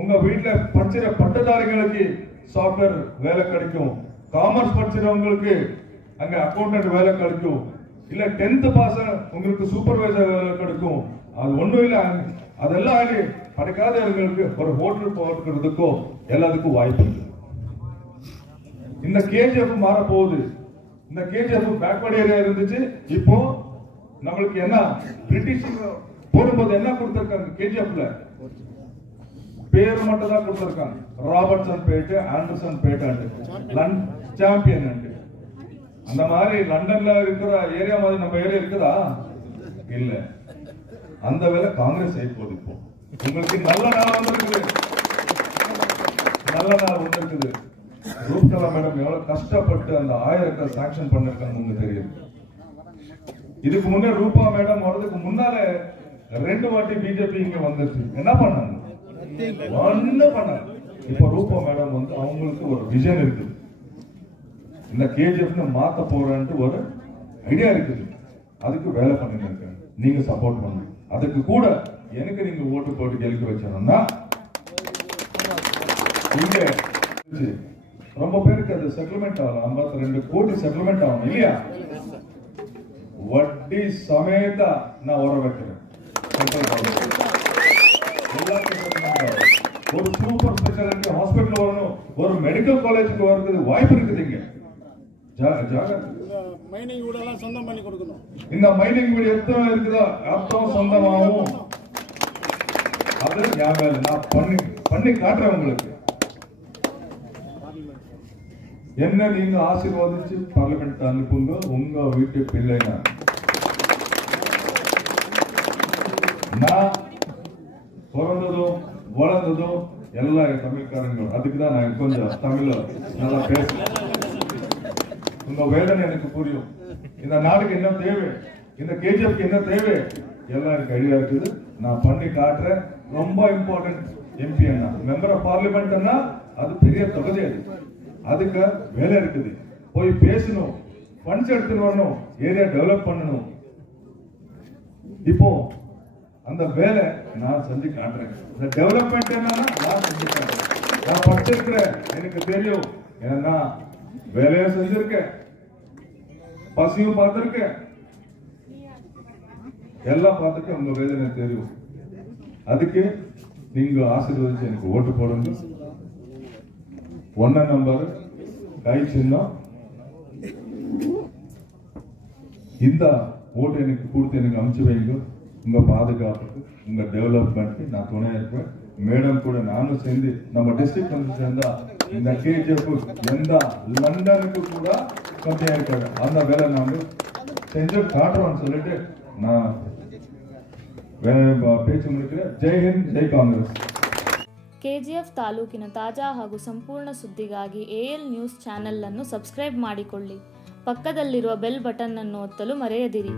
உங்க வீட்டுல படிச்சிட பட்டதாரிகளுக்கு சாஃப்ட்வேர் வேலை கிடைக்கும், காமர்ஸ் படிச்சிடவங்களுக்கு அங்க அக்கௌண்டன்ட் வேலை கிடைக்கும், இல்ல 10th பாஸ் உங்களுக்கு சூப்பர்வைசர் வேலை கிடைக்கும். அது ஒண்ணும் இல்ல, அதெல்லாம் படிக்காதவர்களுக்கு ஒரு ஹோட்டல் போகிறதுக்கோ எல்லாத்துக்கும் வாய்ப்பு இருக்கு. இந்த கேஜிஎஃப் மாற போகுது. இந்த கேஜிஎஃப் பேக்வர்ட் ஏரியா இருந்துச்சு, இப்போ நம்மளுக்கு என்ன பிரிட்டிஷ் போடும்போது என்ன கொடுத்திருக்காங்க? கேஜிஎஃப்ல பேர் மட்டும் தான் கொடுத்திருக்காங்க, ராபர்ட்சன் பேட், ஆண்டர்சன் பேட், சாம்பியன். அந்த மாதிரி லண்டன்ல இருக்கிற ஏரியா மாதிரி நம்ம ஏரியா இருக்குதா? இல்ல. அந்த வேலை காங்கிரஸ் செய்ய இப்போ உங்களுக்கு நல்ல நாள் வந்திருக்குது, நல்ல நாள் வந்திருக்குது. ரூப்கலா மேடம் எவ்வளவு கஷ்டப்பட்டு அந்த 1000 ஏக்கர் சாங்ஷன் பண்ணிருக்காங்க உங்களுக்கு தெரியும். இதுக்கு முன்னே ரூபா மேடம் வர்றதுக்கு முன்னால 2 வாட்டி பிஜேபி இங்க வந்துச்சு. என்ன பண்ணாங்க? ஒண்ணும் பண்ணாங்க. இப்ப ரூபா மேடம் வந்து அவங்களுக்கு ஒரு விஷன் இருக்குது, இந்த கேஜிஎஃப் மாத்த போறேன்ட்டு ஒரு ஐடியா இருக்குது. அதுக்கு வேலை பண்ணிட்டு இருக்காங்க. நீங்க சப்போர்ட் பண்ணுங்க. அதுக்கு கூட எனக்கு நீங்க ஓட்டு போட்டு கேள்வி வச்சோம்னா இங்க ரொம்ப பேருக்கு அது செட்டில்மெண்ட் ஆகலாம். 52 கோடி செட்டில்மெண்ட் ஆகணும் இல்லையா? வட்டி சமேத நான் வர வைக்கிறேன். ஒரு சூப்பர் ஸ்பெஷாலிட்டி ஹாஸ்பிட்டல் வரணும், ஒரு மெடிக்கல் காலேஜுக்கு வர்றது வாய்ப்பு இருக்குது. இங்க மைனிங் வீடெல்லாம் சொந்தம் பண்ணி கொடுக்கணும். இந்த மைனிங் வீடு எத்தனை இருக்குதோ அத்தனை சொந்தமாகவும் அது ஞாபகம் நான் பண்ணி காட்டுறேன் உங்களுக்கு. என்ன நீங்க ஆசீர்வாதிச்சு பார்லிமெண்ட் அனுப்புங்க. உங்க வீட்டு பிள்ளை நான் பிறந்ததும் வளர்ந்ததும் எல்லா தமிழ்காரங்க. அதுக்குதான் நான் கொஞ்சம் தமிழ்ல நல்லா பேசுறேன். உங்க வேதனை எனக்கு புரியும். இந்த நாடுக்கு என்ன தேவை, இந்த கேஜிஎஃப்க்கு என்ன தேவை எல்லாம் எனக்கு ஐடியா இருக்குது. நான் பண்ணி காட்டுறேன். ரொம்ப இம்பார்ட்டன்ட் எம்பி அண்ணா, மெம்பர் ஆஃப் பார்லிமெண்ட் அண்ணா, அது பெரிய தொகுதி. அதுக்கு வேலை இருக்குது. போய் பேசணும், ஃபண்ட்ஸ் எடுத்துன்னு வரணும், ஏரியா டெவலப் பண்ணணும். இப்போ அந்த வேலை நான் செஞ்சு காட்டுறேன். இந்த டெவலப்மெண்ட் என்னன்னா நான் செஞ்சு காட்டுறேன். நான் படிச்சிருக்கிறேன், எனக்கு தெரியும். ஏன்னா வேலையை செஞ்சிருக்கேன், பசியும் பார்த்திருக்கேன், எல்லாம் பார்த்துட்டு உங்க வேதனை தெரியும். அதுக்கு நீங்க ஆசீர்வதிச்சு எனக்கு ஓட்டு போடுங்க. 1 நம்பர் கை சின்னம். இந்த ஓட்டு எனக்கு கொடுத்து எனக்கு அனுப்பிச்சு வைங்க. உங்க பாதுகாப்புக்கு, உங்க டெவலப்மெண்ட் நான் துணை இருப்பேன். மேடம் கூட நானும் சேர்ந்து நம்ம டிஸ்ட்ரிக்ட் வந்து சேர்ந்தா இந்த கேஜிஎஃப் எந்த லண்டனுக்கு கூட கம்மியா இருக்காது. அந்த வேலை நாங்கள் செஞ்சு காட்டுறோம்னு சொல்லிட்டு நான் பேச்சு முடிக்கிறேன். ಜೈ ಹಿಂದ್, ಜೈ ಕಾಂಗ್ರೆಸ್. ಕೆಜಿಎಫ್ ತಾಲೂಕಿನ ತಾಜಾ ಹಾಗೂ ಸಂಪೂರ್ಣ ಸುದ್ದಿಗಾಗಿ AL ನ್ಯೂಸ್ ಚಾನೆಲ್ ಅನ್ನು ಸಬ್ಸ್ಕ್ರೈಬ್ ಮಾಡಿಕೊಳ್ಳಿ. ಪಕ್ಕದಲ್ಲಿರುವ ಬೆಲ್ ಬಟನ್ ಅನ್ನು ಒತ್ತಲು ಮರೆಯದಿರಿ.